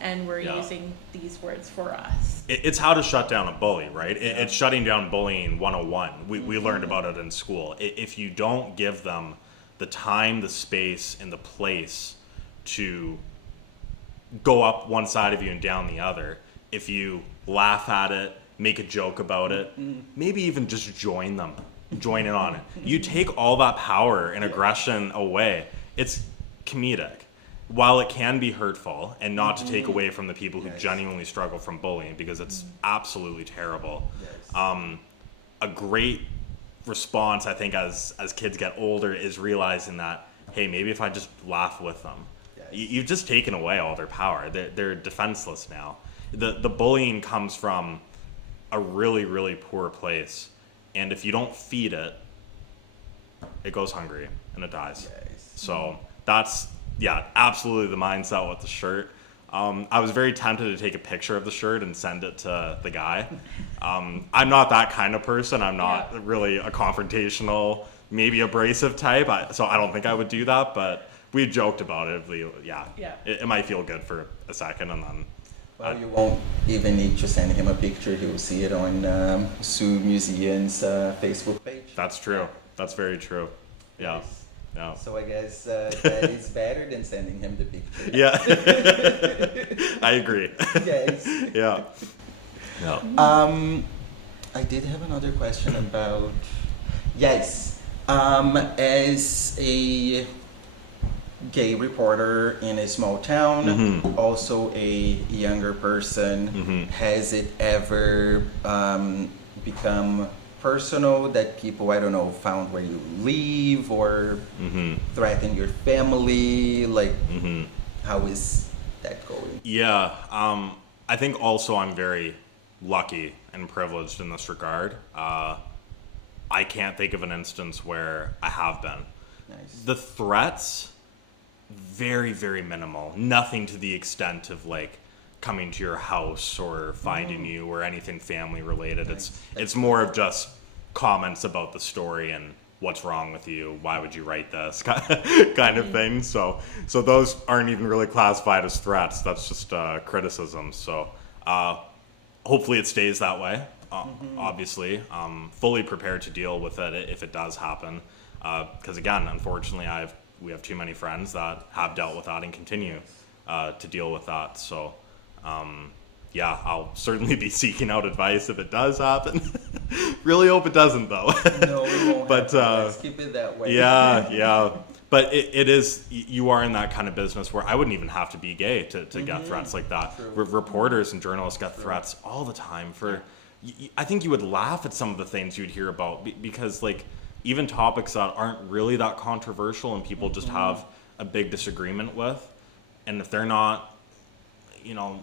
And we're using these words for us. It's how to shut down a bully, right? It's shutting down bullying 101. We learned about it in school. If you don't give them the time, the space, and the place to go up one side of you and down the other, if you laugh at it, make a joke about it, maybe even just join in on it. You take all that power and aggression away. It's comedic. While it can be hurtful, and not to take away from the people who genuinely struggle from bullying, because it's absolutely terrible. Yes. A great response, I think, as kids get older, is realizing that, hey, maybe if I just laugh with them, you've just taken away all their power. They're defenseless now. The bullying comes from a really, really poor place, and if you don't feed it, it goes hungry and it dies. Yes. So that's absolutely the mindset with the shirt. I was very tempted to take a picture of the shirt and send it to the guy. I'm not that kind of person. I'm not really a confrontational, maybe abrasive type, so I don't think I would do that, but we joked about it. It might feel good for a second, and then well, you won't even need to send him a picture. He will see it on Sue Museum's Facebook page. That's true. That's very true. Yeah. Nice. Yeah. So I guess that is better than sending him the picture. Yeah. I agree. Yes. Yeah. No. I did have another question about as a gay reporter in a small town, also a younger person, has it ever become personal that people, I don't know, found where you live or threaten your family? Like, how is that going? Yeah, I think also I'm very lucky and privileged in this regard. I can't think of an instance where I have been. Nice. The threats, very, very minimal. Nothing to the extent of like coming to your house or finding you or anything family related. Nice. It's more of just comments about the story and what's wrong with you, why would you write this kind of thing. So those aren't even really classified as threats. That's just criticism. So hopefully it stays that way. Obviously, fully prepared to deal with it if it does happen. Because again, unfortunately, we have too many friends that have dealt with that and continue to deal with that. So, I'll certainly be seeking out advice if it does happen. Really hope it doesn't, though. No, we won't. But let's keep it that way. Yeah. But it is, you are in that kind of business where I wouldn't even have to be gay to get threats like that. Reporters and journalists get threats all the time for. I think you would laugh at some of the things you'd hear about because, like, even topics that aren't really that controversial and people just have a big disagreement with, and if they're not, you know,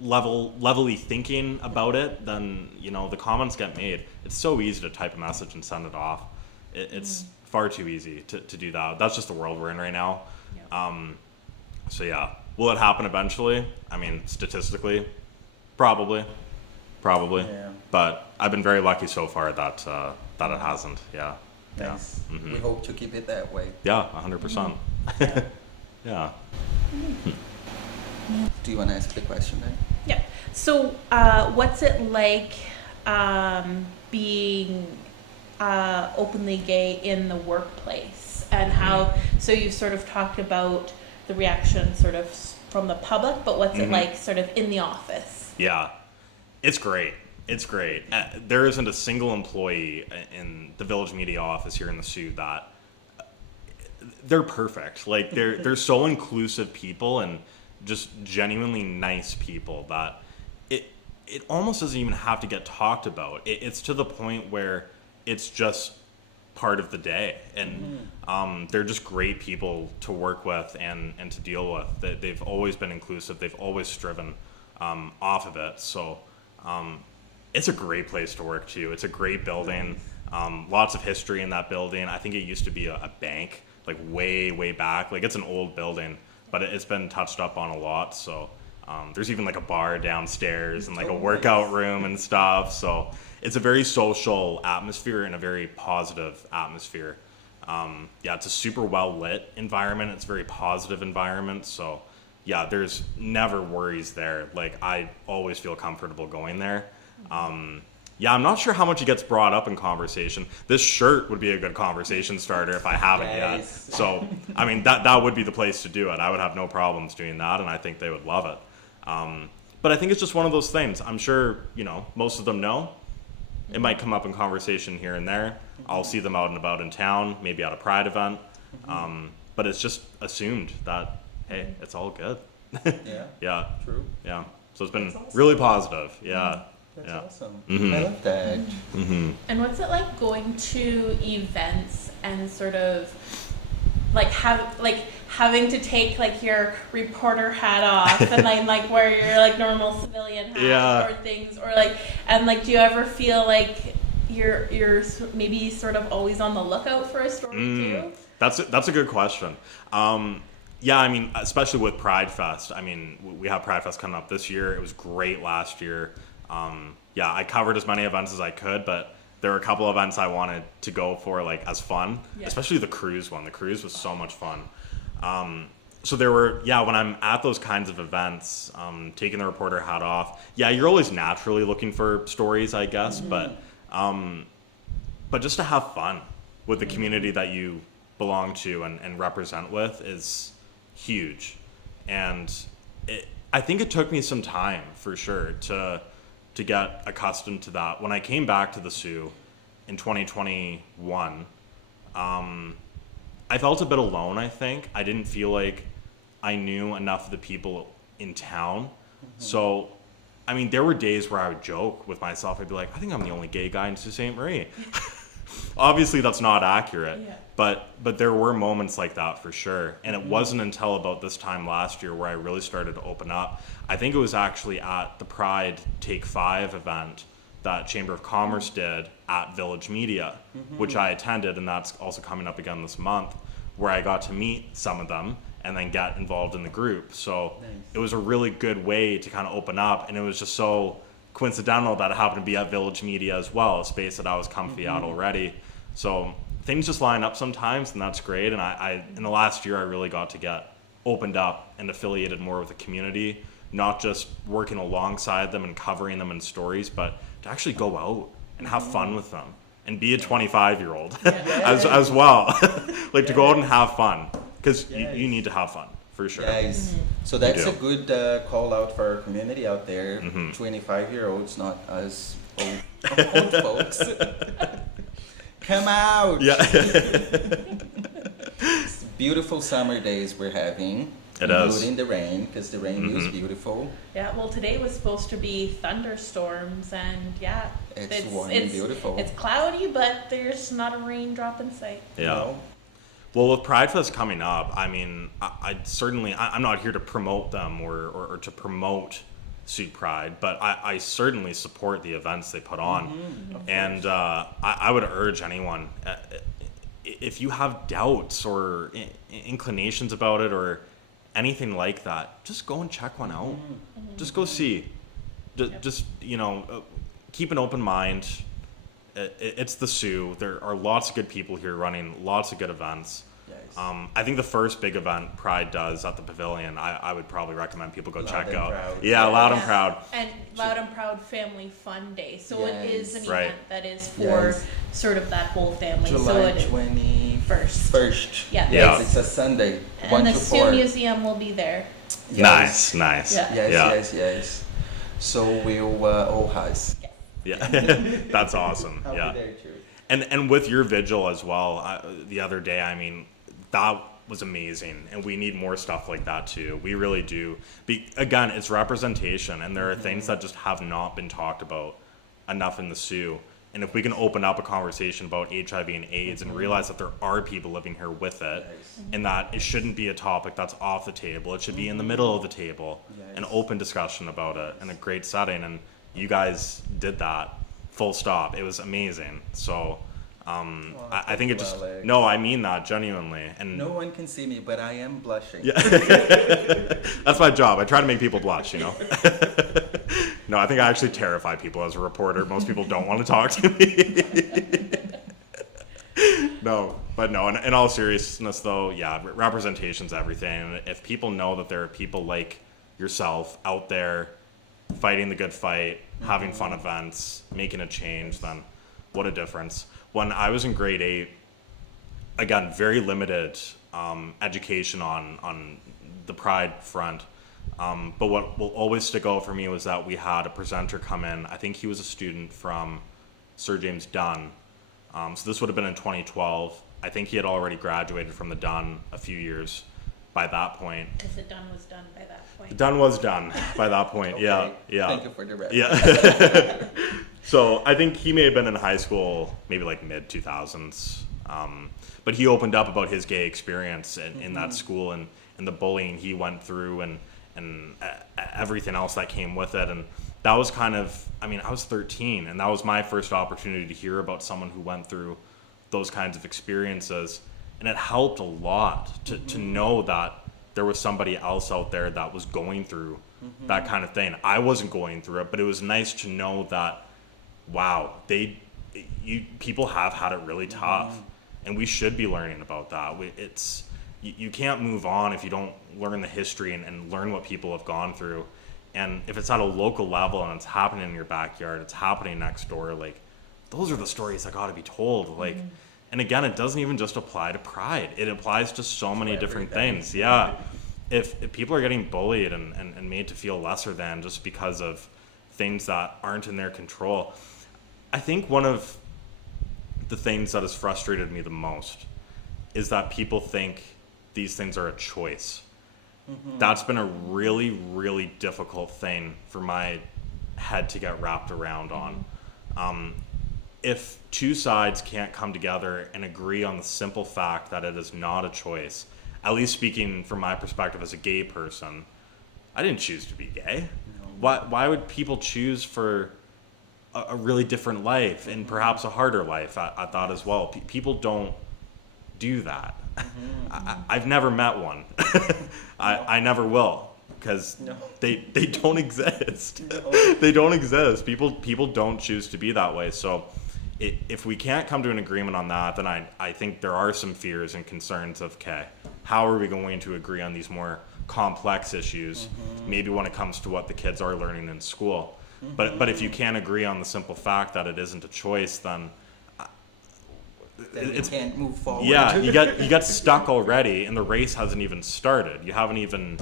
levelly thinking about it, then, you know, the comments get made. It's so easy to type a message and send it off. It's far too easy to do that. That's just the world we're in right now. So yeah, will it happen eventually? I mean, statistically, probably. Yeah. But I've been very lucky so far that it hasn't. Yeah. Nice. Yeah. We hope to keep it that way. Yeah, 100%. Yeah. Do you want to ask the question then? Yeah. So, what's it like being openly gay in the workplace, and how? So you've sort of talked about the reaction, sort of from the public, but what's it like, sort of in the office? Yeah, it's great. It's great. There isn't a single employee in the Village Media office here in the Sault that they're perfect. Like they're so inclusive people and just genuinely nice people that it almost doesn't even have to get talked about. It's to the point where it's just part of the day, and they're just great people to work with and to deal with. They've always been inclusive. They've always striven off of it. So it's a great place to work too. It's a great building. Lots of history in that building. I think it used to be a bank, like way back. Like it's an old building, but it's been touched up on a lot. So there's even like a bar downstairs and like a workout room and stuff. So it's a very social atmosphere and a very positive atmosphere. Yeah, it's a super well lit environment. It's a very positive environment. So yeah, there's never worries there. Like I always feel comfortable going there. Yeah, I'm not sure how much it gets brought up in conversation. This shirt would be a good conversation starter if I haven't yet. So, I mean, that would be the place to do it. I would have no problems doing that, and I think they would love it. But I think it's just one of those things. I'm sure, you know, most of them know. It might come up in conversation here and there. I'll see them out and about in town, maybe at a Pride event. But it's just assumed that, hey, it's all good. Yeah. Yeah. True. Yeah. So it's been really positive. Yeah. That's awesome. I love that. And what's it like going to events and sort of having to take like your reporter hat off and like wear your like normal civilian hat or things, or like, and like, do you ever feel like you're maybe sort of always on the lookout for a story too? That's a good question. Yeah, I mean, especially with Pride Fest. I mean, we have Pride Fest coming up this year. It was great last year. Yeah, I covered as many events as I could, but there were a couple events I wanted to go for, like, as fun, especially the cruise one. The cruise was so much fun. So there were, when I'm at those kinds of events, taking the reporter hat off, you're always naturally looking for stories, I guess, but just to have fun with the community that you belong to and represent with is huge. And I think it took me some time, for sure, to get accustomed to that. When I came back to the Sault in 2021, I felt a bit alone, I think. I didn't feel like I knew enough of the people in town. So, I mean, there were days where I would joke with myself. I'd be like, I think I'm the only gay guy in Sault Ste. Marie. Obviously, that's not accurate. But there were moments like that for sure. And it wasn't until about this time last year where I really started to open up. I think it was actually at the Pride Take 5 event that Chamber of Commerce did at Village Media, which I attended, and that's also coming up again this month, where I got to meet some of them and then get involved in the group. So it was a really good way to kind of open up, and it was just so coincidental that it happened to be at Village Media as well, a space that I was comfy at already. So things just line up sometimes, and that's great. And I in the last year, I really got to get opened up and affiliated more with the community, not just working alongside them and covering them in stories, but to actually go out and have fun with them and be a 25-year-old as well. Like to go out and have fun, because you need to have fun, for sure. So that's a good call out for our community out there. 25-year-olds, not us old folks. Come out. It's beautiful summer days we're having. It is. Including the rain, because the rain is beautiful. Yeah, well, today was supposed to be thunderstorms, and it's warm and beautiful. It's cloudy, but there's not a raindrop in sight. Yeah. No. Well, with Pride Fest coming up, I mean, I'm not here to promote them or to promote Sault Pride, but I certainly support the events they put on. And I would urge anyone, if you have doubts or inclinations about it or anything like that, just go and check one out. Just go see. Just, keep an open mind. It's the Sioux. There are lots of good people here running lots of good events. Yes. I think the first big event Pride does at the Pavilion, I would probably recommend people go check out. Proud. Yeah, Loud and Proud. And Loud and Proud Family Fun Day. So it is an Right. event that is for sort of that whole family. July so it 21st. Yeah. Yes, it's a Sunday. And 1 the to Sioux 4. Museum will be there. Nice. Yeah. Yes. So will OHAS. Yeah, that's awesome. I'll Yeah. be there too. And with your vigil as well, the other day, I mean, that was amazing, and we need more stuff like that too. We really do. Again, it's representation, and there are things that just have not been talked about enough in the Sioux. And if we can open up a conversation about HIV and AIDS and realize that there are people living here with it, and that it shouldn't be a topic that's off the table, it should be in the middle of the table, an open discussion about it in a great setting. And you guys did that, full stop. It was amazing. So I think it just, Alex. no, I mean that genuinely. And No one can see me, but I am blushing. yeah. That's my job. I try to make people blush, No, I think I actually terrify people as a reporter. Most people don't want to talk to me. No, in all seriousness though, yeah, representation's everything. And if people know that there are people like yourself out there fighting the good fight, having fun events, making a change, then what a difference. When I was in grade 8, again, very limited education on the Pride front. But what will always stick out for me was that we had a presenter come in. I think he was a student from Sir James Dunn. So this would have been in 2012. I think he had already graduated from the Dunn a few years by that point. Because the done was done by that point. Dunn was done by that point. Okay. Yeah. Thank you for the rest. Yeah. So I think he may have been in high school, maybe like mid 2000s. But he opened up about his gay experience in that school and the bullying he went through and everything else that came with it. And that was kind of, I was 13, and that was my first opportunity to hear about someone who went through those kinds of experiences. And it helped a lot to know that there was somebody else out there that was going through that kind of thing. I wasn't going through it, but it was nice to know that, wow, people have had it really tough, and we should be learning about that. You can't move on if you don't learn the history and learn what people have gone through. And if it's at a local level and it's happening in your backyard, it's happening next door, like, those are the stories that got to be told. Like, and again, it doesn't even just apply to Pride. It applies to so many different things. Yeah. If people are getting bullied and made to feel lesser than just because of things that aren't in their control, I think one of the things that has frustrated me the most is that people think these things are a choice. That's been a really, really difficult thing for my head to get wrapped around on. If two sides can't come together and agree on the simple fact that it is not a choice, at least speaking from my perspective as a gay person, I didn't choose to be gay. Why would people choose for a really different life and perhaps a harder life at that as well? People don't do that. I've never met one. I never will, because they don't exist. They don't exist. People don't choose to be that way. So if we can't come to an agreement on that, then I think there are some fears and concerns of, okay, how are we going to agree on these more complex issues, maybe when it comes to what the kids are learning in school. But if you can't agree on the simple fact that it isn't a choice, then you can't move forward. Yeah, you get stuck already, and the race hasn't even started. You haven't even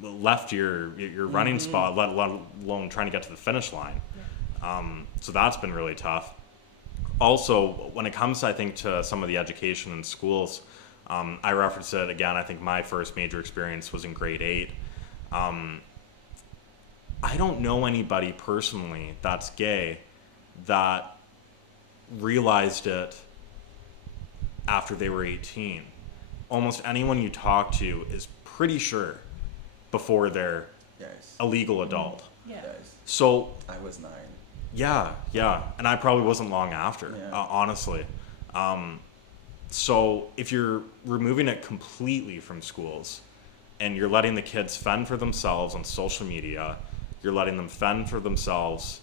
left your running spot, let alone trying to get to the finish line. So that's been really tough. Also, when it comes, I think, to some of the education in schools, I referenced it again. I think my first major experience was in grade 8. I don't know anybody personally that's gay that realized it after they were 18. Almost anyone you talk to is pretty sure before they're a legal adult. Yeah. So I was 9. Yeah, and I probably wasn't long after, honestly. So if you're removing it completely from schools and you're letting the kids fend for themselves on social media, you're letting them fend for themselves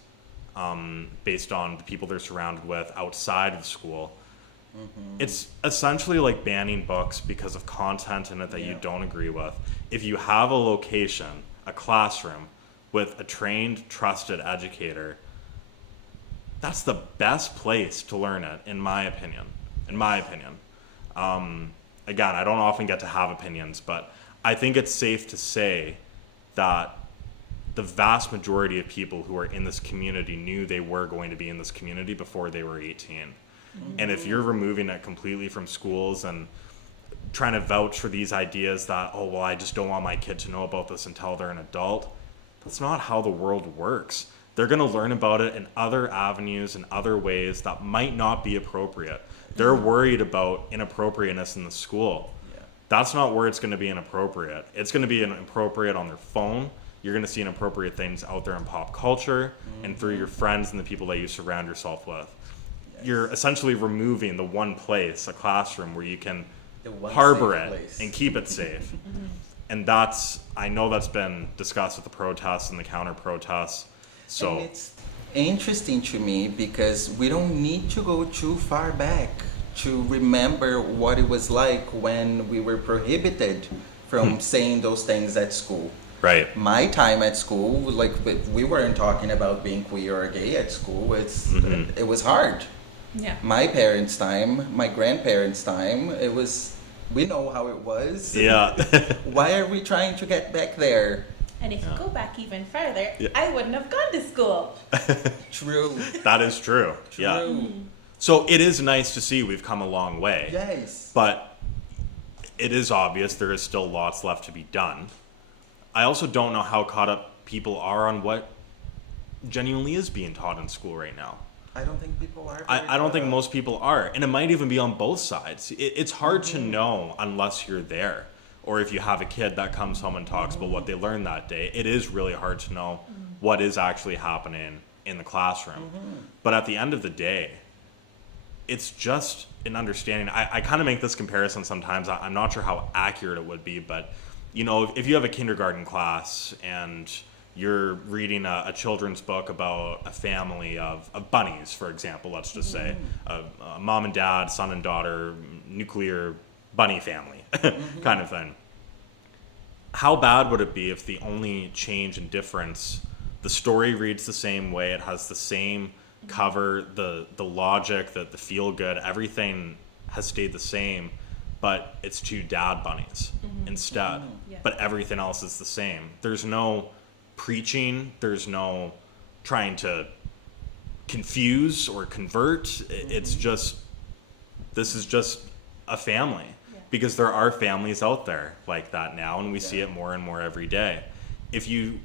based on the people they're surrounded with outside of school, it's essentially like banning books because of content in it that you don't agree with. If you have a location, a classroom with a trained, trusted educator, that's the best place to learn it, in my opinion. Again, I don't often get to have opinions, but I think it's safe to say that the vast majority of people who are in this community knew they were going to be in this community before they were 18. And if you're removing it completely from schools and trying to vouch for these ideas that, oh, well, I just don't want my kid to know about this until they're an adult, that's not how the world works. They're going to learn about it in other avenues and other ways that might not be appropriate. They're worried about inappropriateness in the school. That's not where it's going to be inappropriate. It's going to be inappropriate on their phone. You're going to see inappropriate things out there in pop culture and through your friends and the people that you surround yourself with. You're essentially removing the one place, a classroom, where you can harbor it and keep it safe. And I know that's been discussed with the protests and the counter protests. So and it's interesting to me because we don't need to go too far back to remember what it was like when we were prohibited from saying those things at school. Right. My time at school, like, we weren't talking about being queer or gay at school. It was hard. Yeah. My parents' time, my grandparents' time, we know how it was. Yeah. Why are we trying to get back there? And if you go back even further, I wouldn't have gone to school. True. That is true. Yeah. So it is nice to see we've come a long way. Yes. But it is obvious there is still lots left to be done. I also don't know how caught up people are on what genuinely is being taught in school right now. I don't think people are. I don't think most people are. And it might even be on both sides. It's hard to know unless you're there. Or if you have a kid that comes home and talks about what they learned that day. It is really hard to know what is actually happening in the classroom. But at the end of the day, it's just an understanding. I kind of make this comparison sometimes. I'm not sure how accurate it would be, but you know, if you have a kindergarten class and you're reading a children's book about a family of bunnies, for example, let's just say, a mom and dad, son and daughter, nuclear bunny family kind of thing. How bad would it be if the only change and difference, the story reads the same way, it has the same cover, the logic, the feel good, everything has stayed the same, but it's 2 dad bunnies instead. But everything else is the same. There's no preaching, there's no trying to confuse or convert. It's just, this is just a family. Because there are families out there like that now, and we see it more and more every day. If you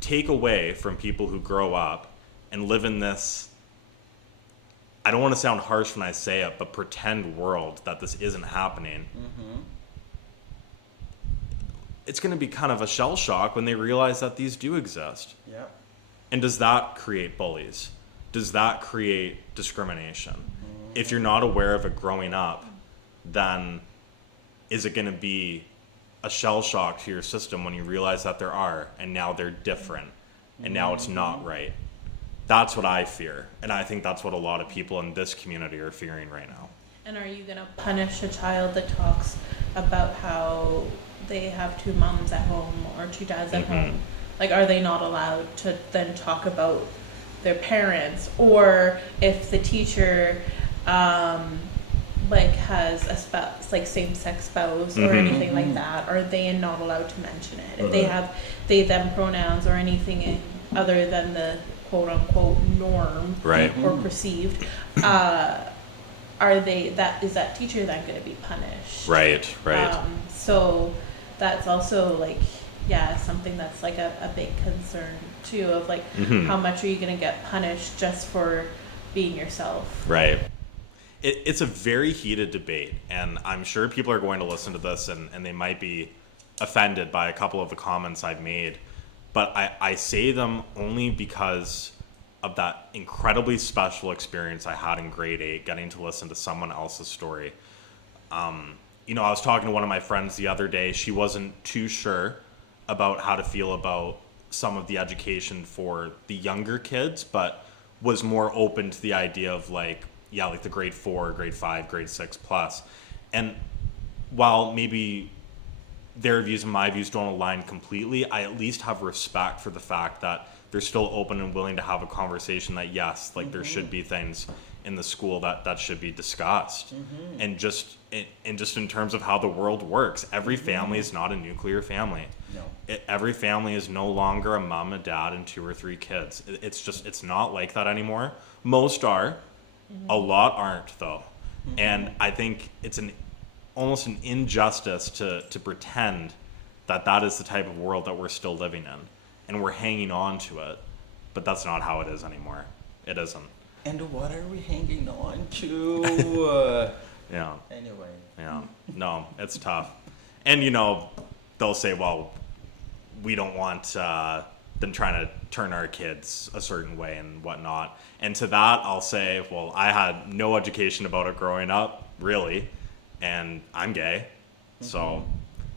take away from people who grow up and live in this, I don't want to sound harsh when I say it, but pretend world that this isn't happening, it's going to be kind of a shell shock when they realize that these do exist. Yeah. And does that create bullies? Does that create discrimination? If you're not aware of it growing up, then is it going to be a shell shock to your system when you realize that there are, and now they're different, and now it's not right? That's what I fear, and I think that's what a lot of people in this community are fearing right now. And are you going to punish a child that talks about how they have 2 moms at home or 2 dads at home? Like, are they not allowed to then talk about their parents? Or if the teacher like has a spouse, like same-sex spouse or anything like that, are they not allowed to mention it? If they have they them pronouns or anything other than the quote-unquote norm or perceived, is that teacher then going to be punished? Right. So that's also like, something that's like a big concern too, of like, how much are you going to get punished just for being yourself? Right. It's a very heated debate, and I'm sure people are going to listen to this and they might be offended by a couple of the comments I've made, but I say them only because of that incredibly special experience I had in grade 8, getting to listen to someone else's story. I was talking to one of my friends the other day. She wasn't too sure about how to feel about some of the education for the younger kids, but was more open to the idea of like the grade 4, grade 5, grade 6 plus. And while maybe their views and my views don't align completely, I at least have respect for the fact that they're still open and willing to have a conversation that yes, like there should be things in the school that should be discussed. And just in terms of how the world works, every family is not a nuclear family. No. Every family is no longer a mom, a dad, and 2 or 3 kids. It's not like that anymore. Most are. A lot aren't, though. And I think it's almost an injustice to pretend that is the type of world that we're still living in. And we're hanging on to it. But that's not how it is anymore. It isn't. And what are we hanging on to? Yeah. Anyway. Yeah. No, it's tough. And, they'll say, well, we don't want them trying to turn our kids a certain way and whatnot. And to that, I'll say, well, I had no education about it growing up, really, and I'm gay. So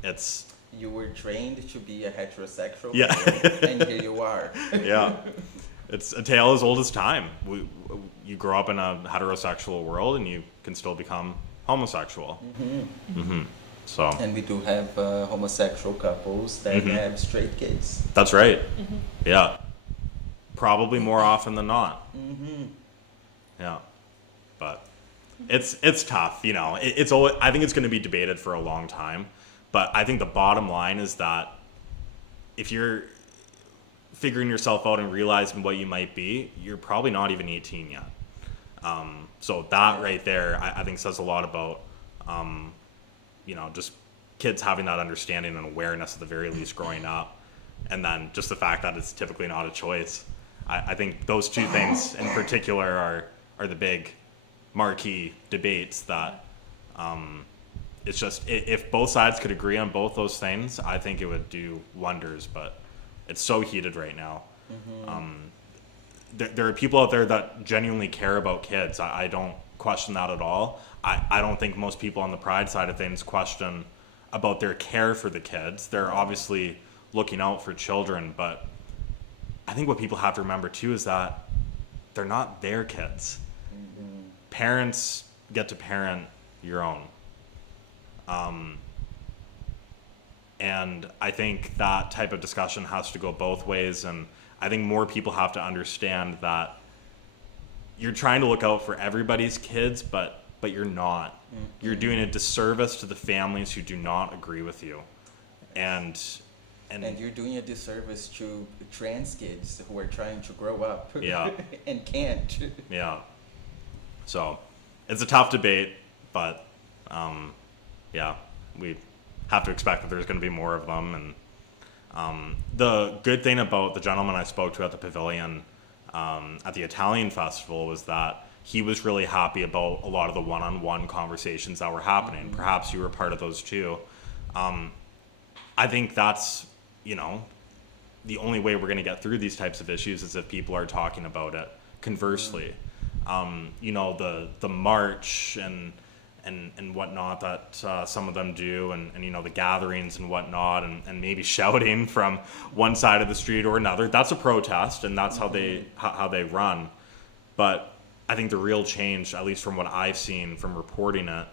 it's... You were trained to be a heterosexual, yeah. And here you are. Yeah. It's a tale as old as time. You grow up in a heterosexual world and you can still become homosexual. So. And we do have homosexual couples that have straight kids. That's right. Yeah. Probably more often than not. Yeah. But it's tough, It's always, I think it's going to be debated for a long time. But I think the bottom line is that if you're figuring yourself out and realizing what you might be, you're probably not even 18 yet. So that right there, I think says a lot about, just kids having that understanding and awareness at the very least growing up. And then just the fact that it's typically not a choice. I think those two things in particular are the big marquee debates that it's just, if both sides could agree on both those things, I think it would do wonders, but it's so heated right now. There are people out there that genuinely care about kids. I don't question that at all. I don't think most people on the pride side of things question about their care for the kids. They're obviously looking out for children, but I think what people have to remember too is that they're not their kids. Parents get to parent your own. And I think that type of discussion has to go both ways, and I think more people have to understand that you're trying to look out for everybody's kids, but you're not. You're doing a disservice to the families who do not agree with you. And you're doing a disservice to trans kids who are trying to grow up and can't. Yeah. So it's a tough debate, but we have to expect that there's going to be more of them. And the good thing about the gentleman I spoke to at the pavilion at the Italian festival was that he was really happy about a lot of the one-on-one conversations that were happening. Perhaps you were part of those too. I think that's, the only way we're going to get through these types of issues is if people are talking about it. Conversely, the march and whatnot that some of them do, and the gatherings and whatnot, and maybe shouting from one side of the street or another, that's a protest, and that's how they run. But I think the real change, at least from what I've seen from reporting it,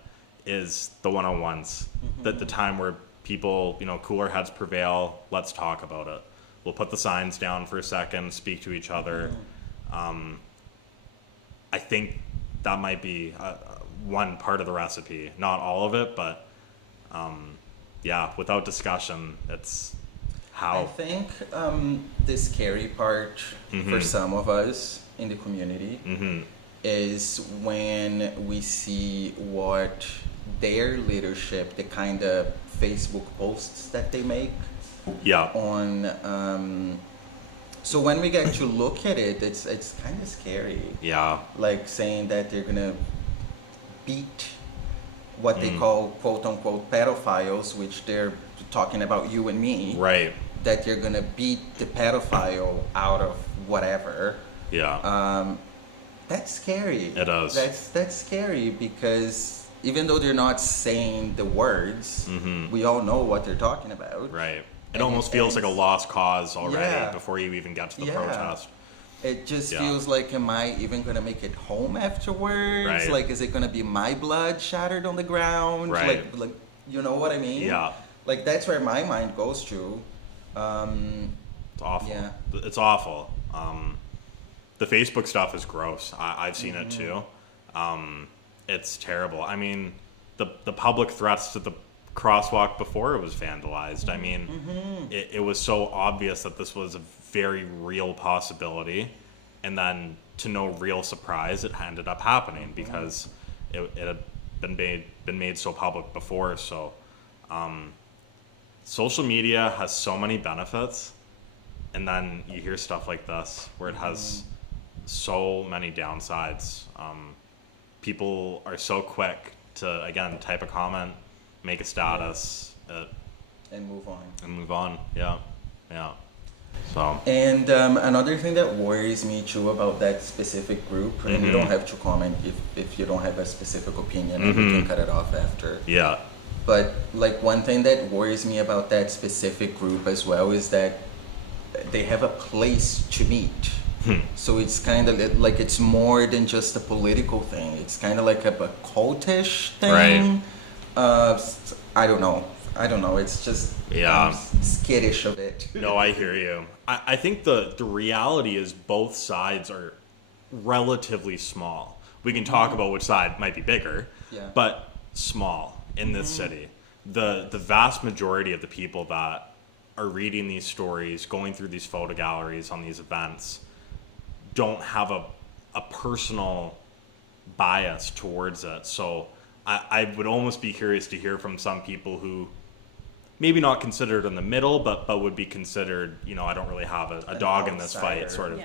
is the one-on-ones. That the time where people, cooler heads prevail, let's talk about it. We'll put the signs down for a second, speak to each other. I think that might be one part of the recipe, not all of it, but without discussion, it's how. I think the scary part for some of us in the community is when we see what their leadership, the kind of Facebook posts that they make on so when we get to look at it, it's kind of scary. Yeah. Like saying that they're gonna beat what they call quote unquote pedophiles, which they're talking about you and me. Right. That you're gonna beat the pedophile out of whatever. Yeah. That's scary. It is. That's scary because even though they're not saying the words, we all know what they're talking about. Right. It almost feels like a lost cause already before you even get to the protest. It just feels like, am I even going to make it home afterwards? Right. Like, is it going to be my blood shattered on the ground? Right. Like, you know what I mean? Yeah. Like, that's where my mind goes to. It's awful. Yeah. It's awful. The Facebook stuff is gross. I've seen it too. It's terrible. I mean, the public threats to the crosswalk before it was vandalized. I mean, it was so obvious that this was a very real possibility, and then to no real surprise, it ended up happening because it had been made so public before. So, social media has so many benefits, and then you hear stuff like this where it has so many downsides. People are so quick to, again, type a comment, make a status, and move on. Yeah. So. And another thing that worries me too about that specific group, and you don't have to comment if you don't have a specific opinion, and we can cut it off after. Yeah. But like one thing that worries me about that specific group as well is that they have a place to meet. So it's kind of like it's more than just a political thing. It's kind of like a cultish thing. Right. I don't know. It's just I'm skittish of it. No, I hear you. I think the reality is both sides are relatively small. We can talk about which side might be bigger, but small in this city. The vast majority of the people that are reading these stories, going through these photo galleries on these events, don't have a personal bias towards it. So I would almost be curious to hear from some people who maybe not considered in the middle, but would be considered, I don't really have a dog in this fight, sort of.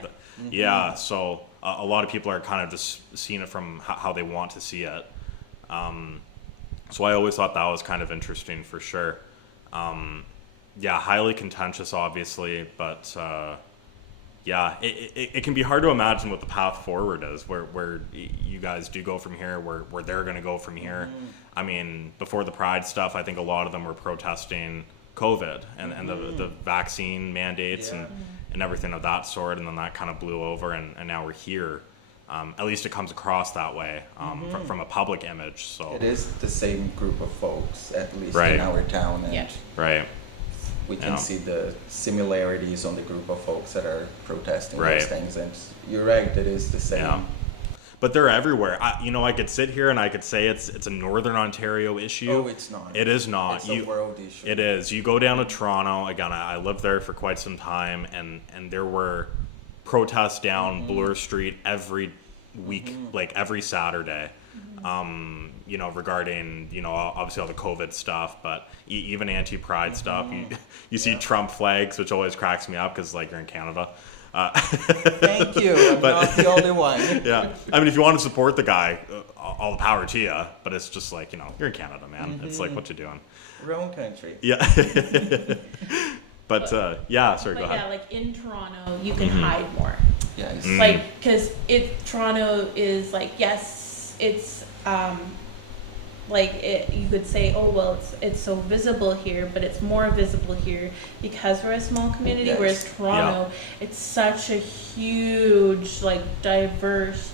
So a lot of people are kind of just seeing it from how they want to see it. So I always thought that was kind of interesting for sure. Highly contentious, obviously, but it can be hard to imagine what the path forward is, where you guys do go from here, where they're going to go from here. I mean, before the Pride stuff, I think a lot of them were protesting COVID and the vaccine mandates and everything of that sort, and then that kind of blew over, and now we're here. At least it comes across that way from a public image. So it is the same group of folks, at least in our town, and we can see the similarities on the group of folks that are protesting those things. And you're right, it is the same. Yeah. But they're everywhere. I could sit here and I could say it's a Northern Ontario issue. Oh, it's not. It is not. It's a world issue. It is. You go down to Toronto, again, I lived there for quite some time, and there were protests down Bloor Street every week, like every Saturday. Regarding, obviously all the COVID stuff, but even anti-Pride stuff. You see Trump flags, which always cracks me up because, you're in Canada. Thank you. I'm not the only one. Yeah. I mean, if you want to support the guy, all the power to you, but it's just you're in Canada, man. It's like, what you doing? Your own country. Yeah. But, sorry, go ahead. Yeah, in Toronto, you can hide more. Yes. Because Toronto is yes, it's you could say, oh well, it's so visible here, but it's more visible here because we're a small community. Whereas Toronto, it's such a huge, diverse,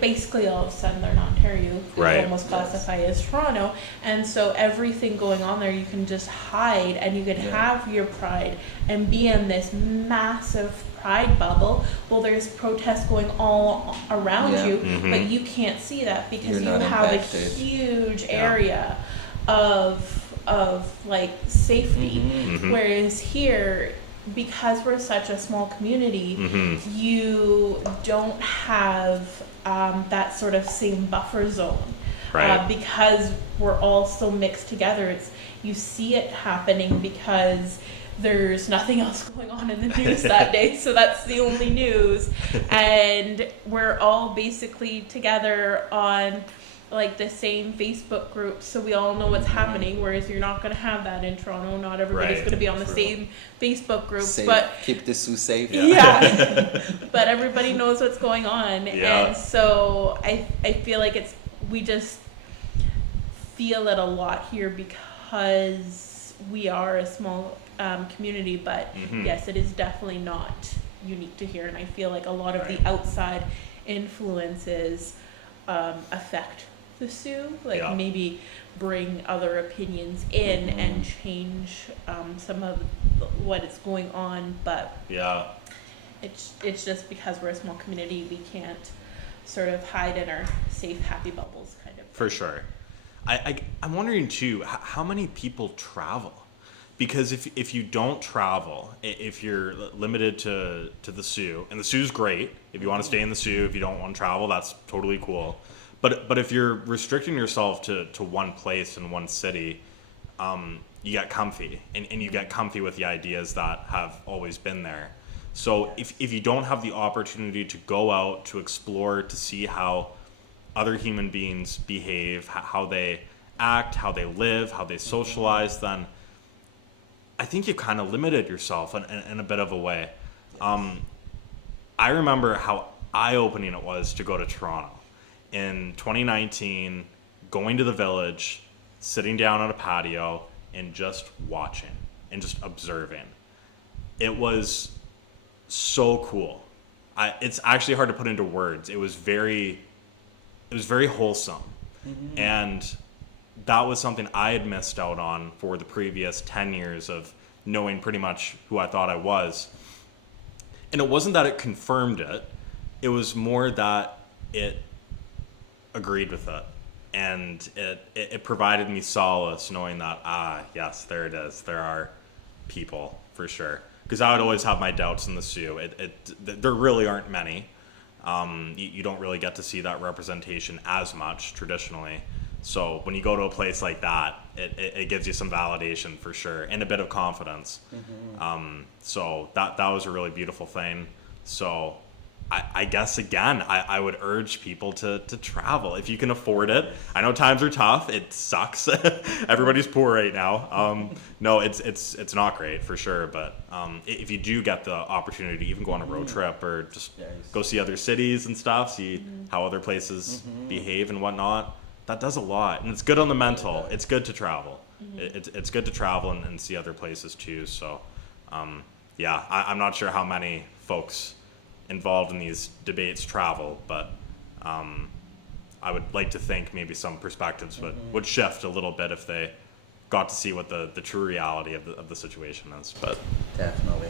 basically all of Southern Ontario could almost classify as Toronto, and so everything going on there, you can just hide, and you can have your pride and be in this massive pride bubble. Well, there's protests going all around you, but you can't see that because you have a huge area of safety. Whereas here, because we're such a small community, you don't have that sort of same buffer zone. Right. Because we're all so mixed together, you see it happening because there's nothing else going on in the news that day, so that's the only news. And we're all basically together on like the same Facebook group, so we all know what's happening, whereas you're not going to have that in Toronto. Not everybody's going to be on the same Facebook group. But keep the Sioux safe. Yeah. But everybody knows what's going on. Yeah. And so I feel like we just feel it a lot here because we are a small community, but yes, it is definitely not unique to here. And I feel like a lot of the outside influences affect the Sioux, maybe bring other opinions in and change some of what is going on, but it's just because we're a small community, we can't sort of hide in our safe, happy bubbles, kind of. For sure. I'm wondering too, how many people travel? Because if you don't travel, if you're limited to the Sioux, and the Sioux's great, if you want to stay in the Sioux, if you don't want to travel, that's totally cool. But if you're restricting yourself to one place in one city, you get comfy, and you get comfy with the ideas that have always been there. So if you don't have the opportunity to go out, to explore, to see how other human beings behave, how they act, how they live, how they socialize, then I think you've kind of limited yourself in a bit of a way. I remember how eye-opening it was to go to Toronto. In 2019, going to the Village, sitting down on a patio, and just watching and just observing. It was so cool. It's actually hard to put into words. It was very wholesome. And that was something I had missed out on for the previous 10 years of knowing pretty much who I thought I was. And it wasn't that it confirmed it. It was more that it agreed with it. And it provided me solace knowing that, yes, there it is. There are people, for sure. Because I would always have my doubts in the Sioux. There really aren't many. You don't really get to see that representation as much traditionally. So when you go to a place like that, it gives you some validation for sure and a bit of confidence. So that was a really beautiful thing. So I guess again, I would urge people to travel if you can afford it. I know times are tough. It sucks. Everybody's poor right now. No, it's not great for sure. But if you do get the opportunity to even go on a road trip or just go see other cities and stuff, see how other places behave and whatnot, that does a lot. And it's good on the mental. It's good to travel. It's good to travel and see other places too. So I'm not sure how many folks involved in these debates travel, but I would like to think maybe some perspectives would shift a little bit if they got to see what the true reality of the situation is. But definitely,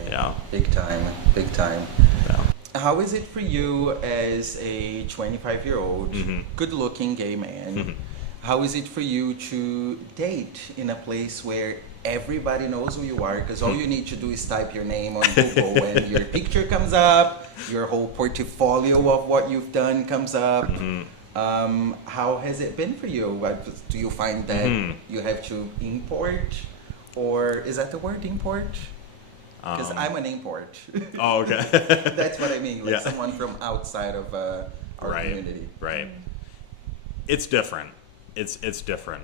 big time. Yeah. How is it for you as a 25-year-old, good-looking gay man? How is it for you to date in a place where everybody knows who you are? Because all you need to do is type your name on Google and your picture comes up, your whole portfolio of what you've done comes up. How has it been for you? Do you find that you have to import? Or is that the word, import? Because I'm an import. Oh, okay. That's what I mean, like someone from outside of our community. Right. It's different. It's different.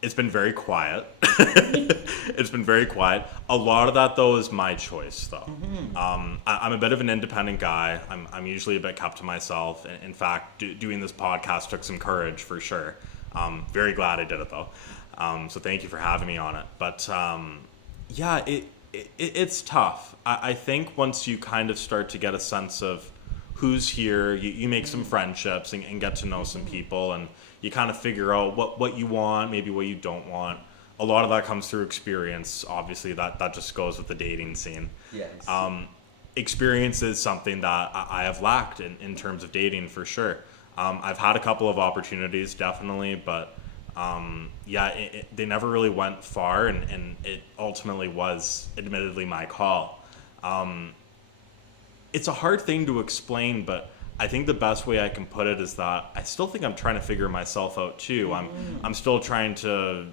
It's been very quiet. It's been very quiet. A lot of that, though, is my choice, though. I'm a bit of an independent guy. I'm usually a bit kept to myself. In fact, doing this podcast took some courage, for sure. Very glad I did it, though. So thank you for having me on it. But it's tough. I think once you kind of start to get a sense of who's here, you make some friendships and get to know some people, and you kind of figure out what you want, maybe what you don't want. A lot of that comes through experience. Obviously, that just goes with the dating scene. Yes. Experience is something that I have lacked in terms of dating, for sure. I've had a couple of opportunities, definitely, but They never really went far, and it ultimately was admittedly my call. It's a hard thing to explain, but I think the best way I can put it is that I still think I'm trying to figure myself out too. I'm still trying to,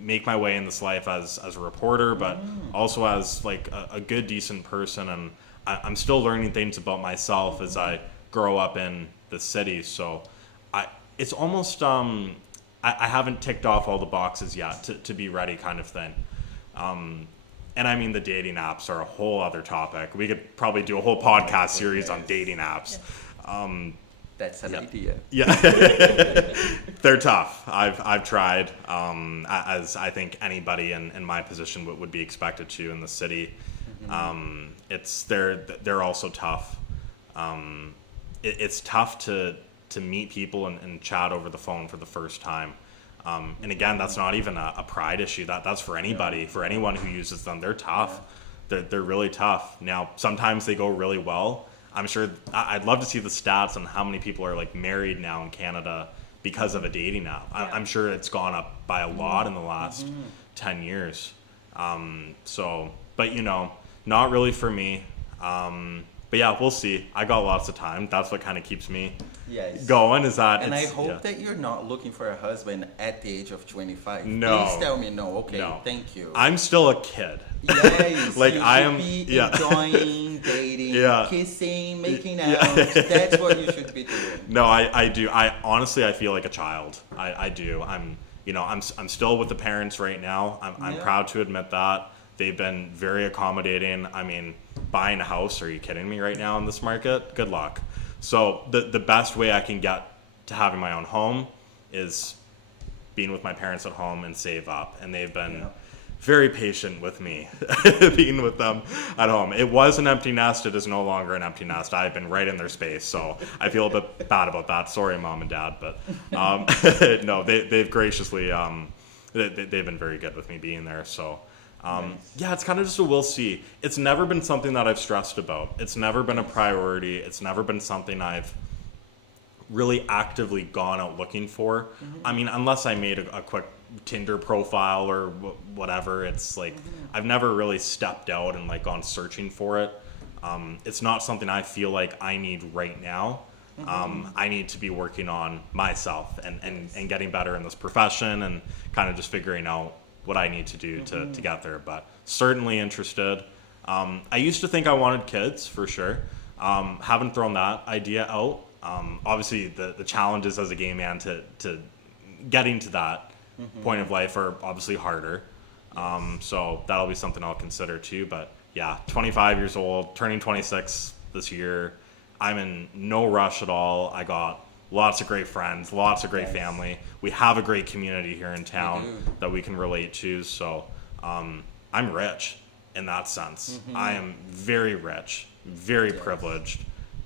make my way in this life as a reporter, but also as like a good, decent person. And I'm still learning things about myself as I grow up in the city. So it's almost, I haven't ticked off all the boxes yet to be ready kind of thing. And I mean, the dating apps are a whole other topic. We could probably do a whole podcast series on dating apps. That's an idea. Yeah, they're tough. I've tried, as I think anybody in my position would be expected to in the city. They're also tough. It's tough to meet people and chat over the phone for the first time. And again, that's not even a pride issue. That's for anybody, for anyone who uses them. They're tough. They're really tough. Now, sometimes they go really well. I'm sure I'd love to see the stats on how many people are like married now in Canada because of a dating app. I'm sure it's gone up by a lot in the last 10 years. But not really for me. But yeah, we'll see. I got lots of time. That's what kind of keeps me going. Is that? And I hope that you're not looking for a husband at the age of 25. No. Please tell me no. Okay, no. Thank you. I'm still a kid. Yes, like you I should am. be enjoying dating, kissing, making out. That's what you should be doing. No, I do. I honestly feel like a child. I do. I'm still with the parents right now. I'm proud to admit that. They've been very accommodating. I mean, buying a house, are you kidding me right now in this market? Good luck. So the best way I can get to having my own home is being with my parents at home and save up. And they've been very patient with me being with them at home. It was an empty nest. It is no longer an empty nest. I've been right in their space. So I feel a bit bad about that. Sorry, Mom and Dad. But no, they've graciously, they've been very good with me being there. So it's kind of just a we'll see. It's never been something that I've stressed about. It's never been a priority. It's never been something I've really actively gone out looking for. I mean, unless I made a quick Tinder profile or whatever, it's like I've never really stepped out and like gone searching for it. It's not something I feel like I need right now. I need to be working on myself and getting better in this profession and kind of just figuring out what I need to do to get there, but certainly interested. I used to think I wanted kids for sure. Haven't thrown that idea out. Obviously the challenges as a gay man to getting to that point of life are obviously harder. So that'll be something I'll consider too, but 25 years old, turning 26 this year. I'm in no rush at all. I got lots of great friends, lots of great family. We have a great community here in town that we can relate to. So I'm rich in that sense. I am very rich, very privileged.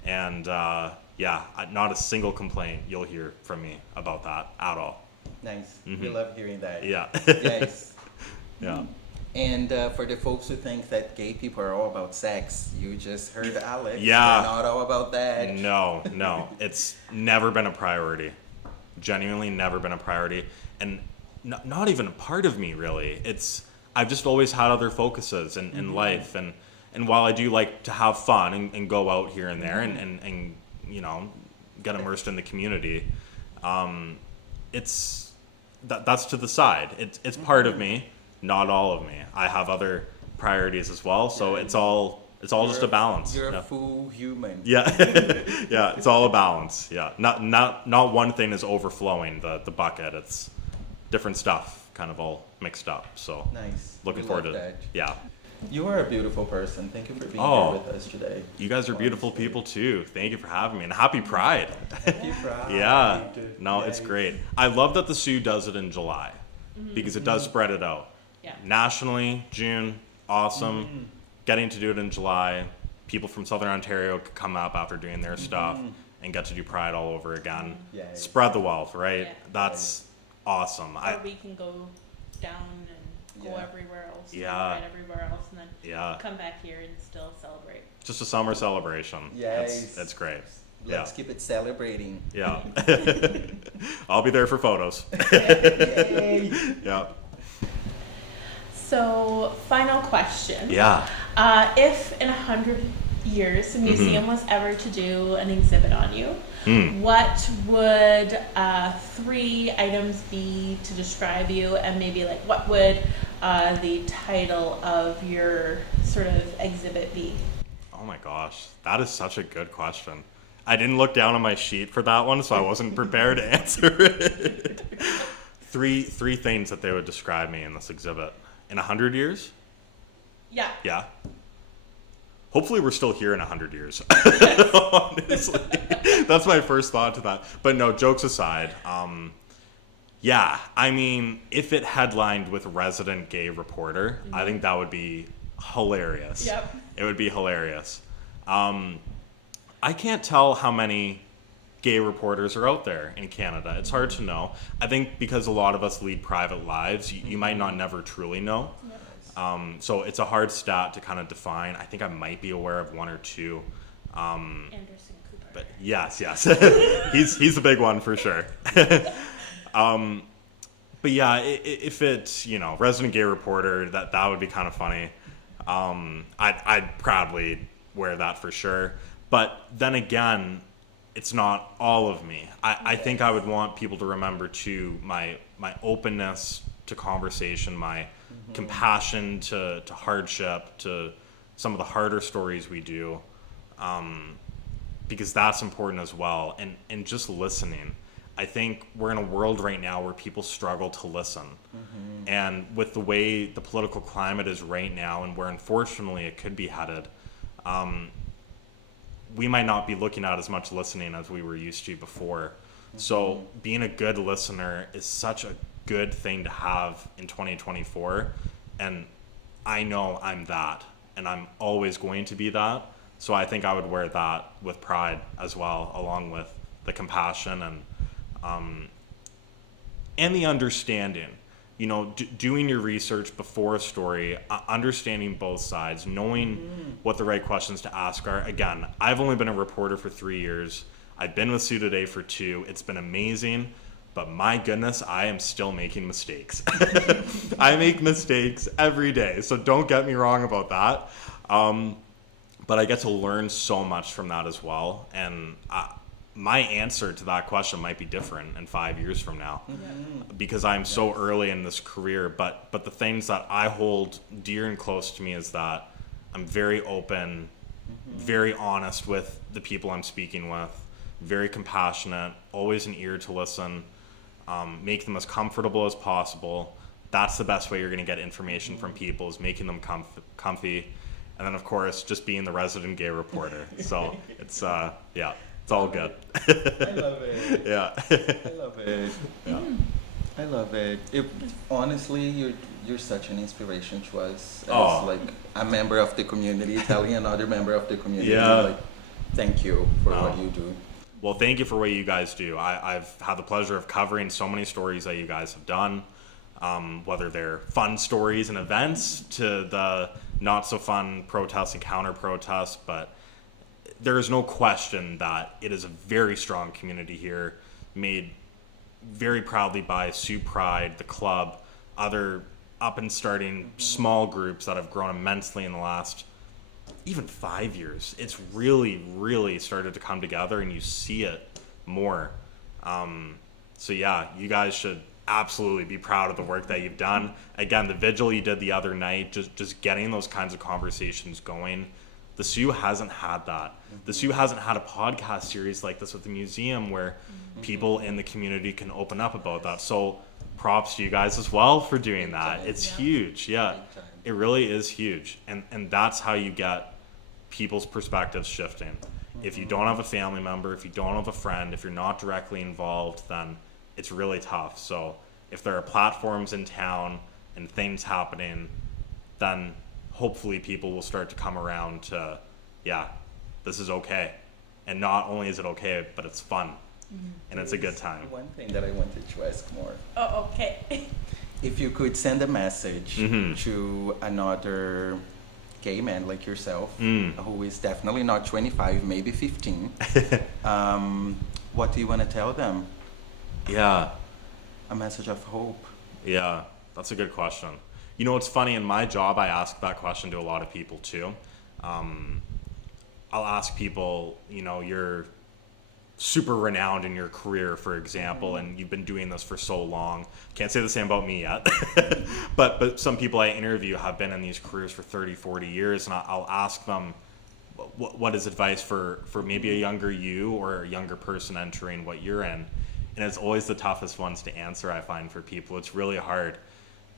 And not a single complaint you'll hear from me about that at all. Nice. We love hearing that. Yeah. Yes. Yeah. And for the folks who think that gay people are all about sex, you just heard Alex. Yeah. They're not all about that. No. It's never been a priority. Genuinely never been a priority. And not even a part of me, really. I've just always had other focuses in life. And while I do like to have fun and go out here and there and get immersed in the community, that's to the side. It's part of me. Not all of me. I have other priorities as well, so it's all just a balance. You're a full human. Yeah, it's all a balance. Yeah, not one thing is overflowing the bucket. It's different stuff, kind of all mixed up. So nice. Looking forward to that. Yeah. You are a beautiful person. Thank you for being here with us today. You guys are beautiful people too. Thank you for having me, and happy Pride. Happy Pride. Yeah. No, it's great. I love that the Sioux does it in July because it does spread it out. Yeah. Nationally, June, awesome. Getting to do it in July. People from Southern Ontario could come up after doing their stuff and get to do Pride all over again. Yes. Spread the wealth, right? Yeah. That's awesome. Or we can go down and go everywhere else. And Pride everywhere else, and then come back here and still celebrate. Just a summer celebration. Yes. It's great. Let's keep it celebrating. Yeah. I'll be there for photos. Yeah. So, final question. Yeah. If in 100 years the museum was ever to do an exhibit on you, what would 3 items be to describe you, and maybe like what would the title of your sort of exhibit be? Oh my gosh, that is such a good question. I didn't look down on my sheet for that one, so I wasn't prepared to answer it. Three things that they would describe me in this exhibit. In 100 years? Yeah. Yeah. Hopefully we're still here in 100 years. Honestly. That's my first thought to that. But no, jokes aside, yeah, I mean, if it headlined with resident gay reporter, I think that would be hilarious. Yep. It would be hilarious. I can't tell how many gay reporters are out there in Canada. It's hard to know. I think because a lot of us lead private lives, you might not never truly know. Yep. So it's a hard stat to kind of define. I think I might be aware of 1 or 2. Anderson Cooper. But yes. he's the big one for sure. But yeah, if it's, resident gay reporter, that would be kind of funny. I'd proudly wear that for sure. But then again, it's not all of me. I think I would want people to remember too my openness to conversation, my compassion to hardship, to some of the harder stories we do, because that's important as well. And just listening. I think we're in a world right now where people struggle to listen. And with the way the political climate is right now, and where unfortunately it could be headed, we might not be looking at as much listening as we were used to before. So being a good listener is such a good thing to have in 2024. And I know I'm that, and I'm always going to be that. So I think I would wear that with pride as well, along with the compassion and the understanding. Doing your research before a story, understanding both sides, knowing what the right questions to ask are. Again, I've only been a reporter for 3 years. I've been with Sault Ste for 2. It's been amazing, but my goodness, I am still making mistakes. I make mistakes every day, so don't get me wrong about that. But I get to learn so much from that as well. And my answer to that question might be different in 5 years from now, because I'm so early in this career. But the things that I hold dear and close to me is that I'm very open, very honest with the people I'm speaking with, very compassionate, always an ear to listen, make them as comfortable as possible. That's the best way you're going to get information from people, is making them comfy. And then, of course, just being the resident gay reporter. So it's, it's all good. I love it. Yeah. I love it. Yeah. I love it. Honestly, you're such an inspiration to us as like a member of the community, telling another member of the community. Yeah. Like, thank you for what you do. Well, thank you for what you guys do. I've had the pleasure of covering so many stories that you guys have done, whether they're fun stories and events to the not so fun protests and counter protests, but there is no question that it is a very strong community here, made very proudly by Sioux Pride, the club, other up and starting small groups that have grown immensely in the last even 5 years. It's really, really started to come together, and you see it more. So yeah, you guys should absolutely be proud of the work that you've done. Again, the vigil you did the other night, just getting those kinds of conversations going. The Sioux hasn't had that. The Sioux hasn't had a podcast series like this with the museum where people in the community can open up about that. So props to you guys as well for doing that. It's huge. Yeah, it really is huge. And that's how you get people's perspectives shifting. If you don't have a family member, if you don't have a friend, if you're not directly involved, then it's really tough. So if there are platforms in town and things happening, then hopefully people will start to come around to, yeah, this is okay. And not only is it okay, but it's fun. And it's a good time. One thing that I wanted to ask more. Oh, okay. If you could send a message to another gay man like yourself, who is definitely not 25, maybe 15, what do you want to tell them? Yeah. A message of hope. Yeah, that's a good question. You know, it's funny, in my job, I ask that question to a lot of people too. I'll ask people, you know, you're super renowned in your career, for example, and you've been doing this for so long. Can't say the same about me yet. but some people I interview have been in these careers for 30, 40 years, and I'll ask them, what is advice for maybe a younger you or a younger person entering what you're in? And it's always the toughest ones to answer, I find, for people. It's really hard.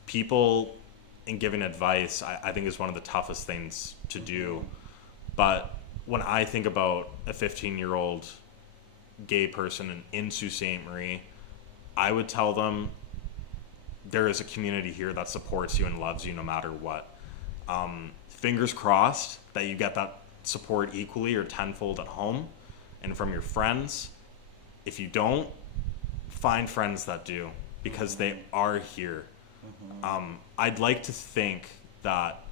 People, in giving advice, I think is one of the toughest things to do. But when I think about a 15-year-old gay person in Sault Ste. Marie, I would tell them there is a community here that supports you and loves you no matter what. Fingers crossed that you get that support equally or tenfold at home and from your friends. If you don't, find friends that do, because they are here. I'd like to think that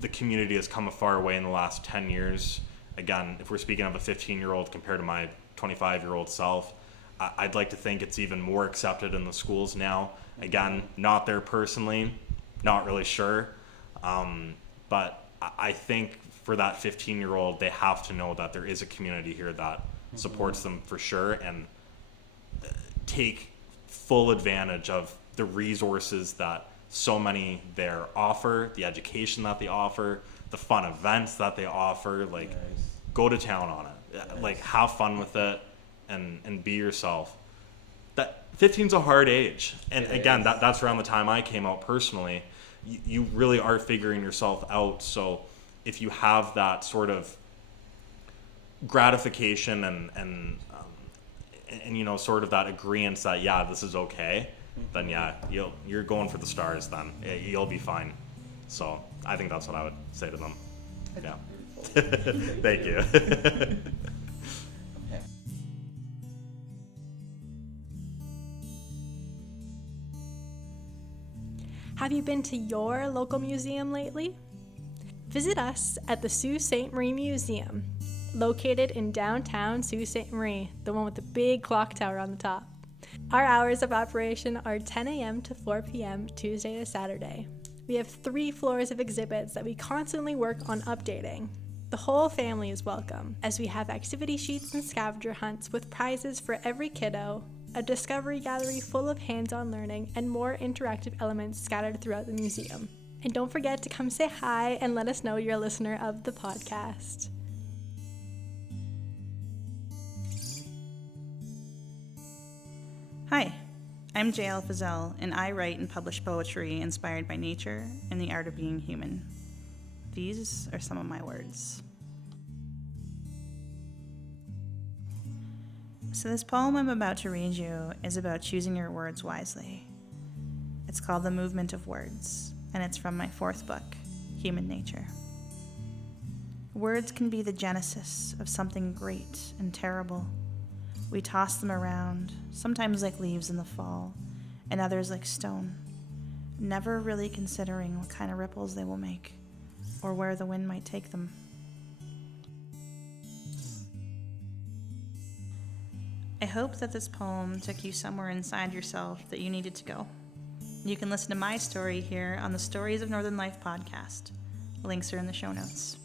the community has come a far way in the last 10 years. Again, if we're speaking of a 15-year-old compared to my 25-year-old self, I'd like to think it's even more accepted in the schools now. Again, not there personally, not really sure. But I think for that 15-year-old, they have to know that there is a community here that supports them for sure, and take full advantage of the resources that so many there offer, the education that they offer, the fun events that they offer. Like, go to town on it. Like, have fun with it, and be yourself. That 15's a hard age, and again, that's around the time I came out personally. You really are figuring yourself out. So if you have that sort of gratification and you know, sort of that agreement that, yeah, this is okay, then yeah, you're going for the stars. Then you'll be fine. So I think that's what I would say to them. Yeah. Thank you. Have you been to your local museum lately? Visit us at the Sault Ste. Marie Museum, located in downtown Sault Ste. Marie, the one with the big clock tower on the top. Our hours of operation are 10 a.m. to 4 p.m. Tuesday to Saturday. We have 3 floors of exhibits that we constantly work on updating. The whole family is welcome, as we have activity sheets and scavenger hunts with prizes for every kiddo, a discovery gallery full of hands-on learning, and more interactive elements scattered throughout the museum. And don't forget to come say hi and let us know you're a listener of the podcast. Hi, I'm J.L. Fizzell, and I write and publish poetry inspired by nature and the art of being human. These are some of my words. So this poem I'm about to read you is about choosing your words wisely. It's called The Movement of Words, and it's from my 4th book, Human Nature. Words can be the genesis of something great and terrible. We toss them around, sometimes like leaves in the fall, and others like stone, never really considering what kind of ripples they will make, or where the wind might take them. I hope that this poem took you somewhere inside yourself that you needed to go. You can listen to my story here on the Stories of Northern Life podcast. Links are in the show notes.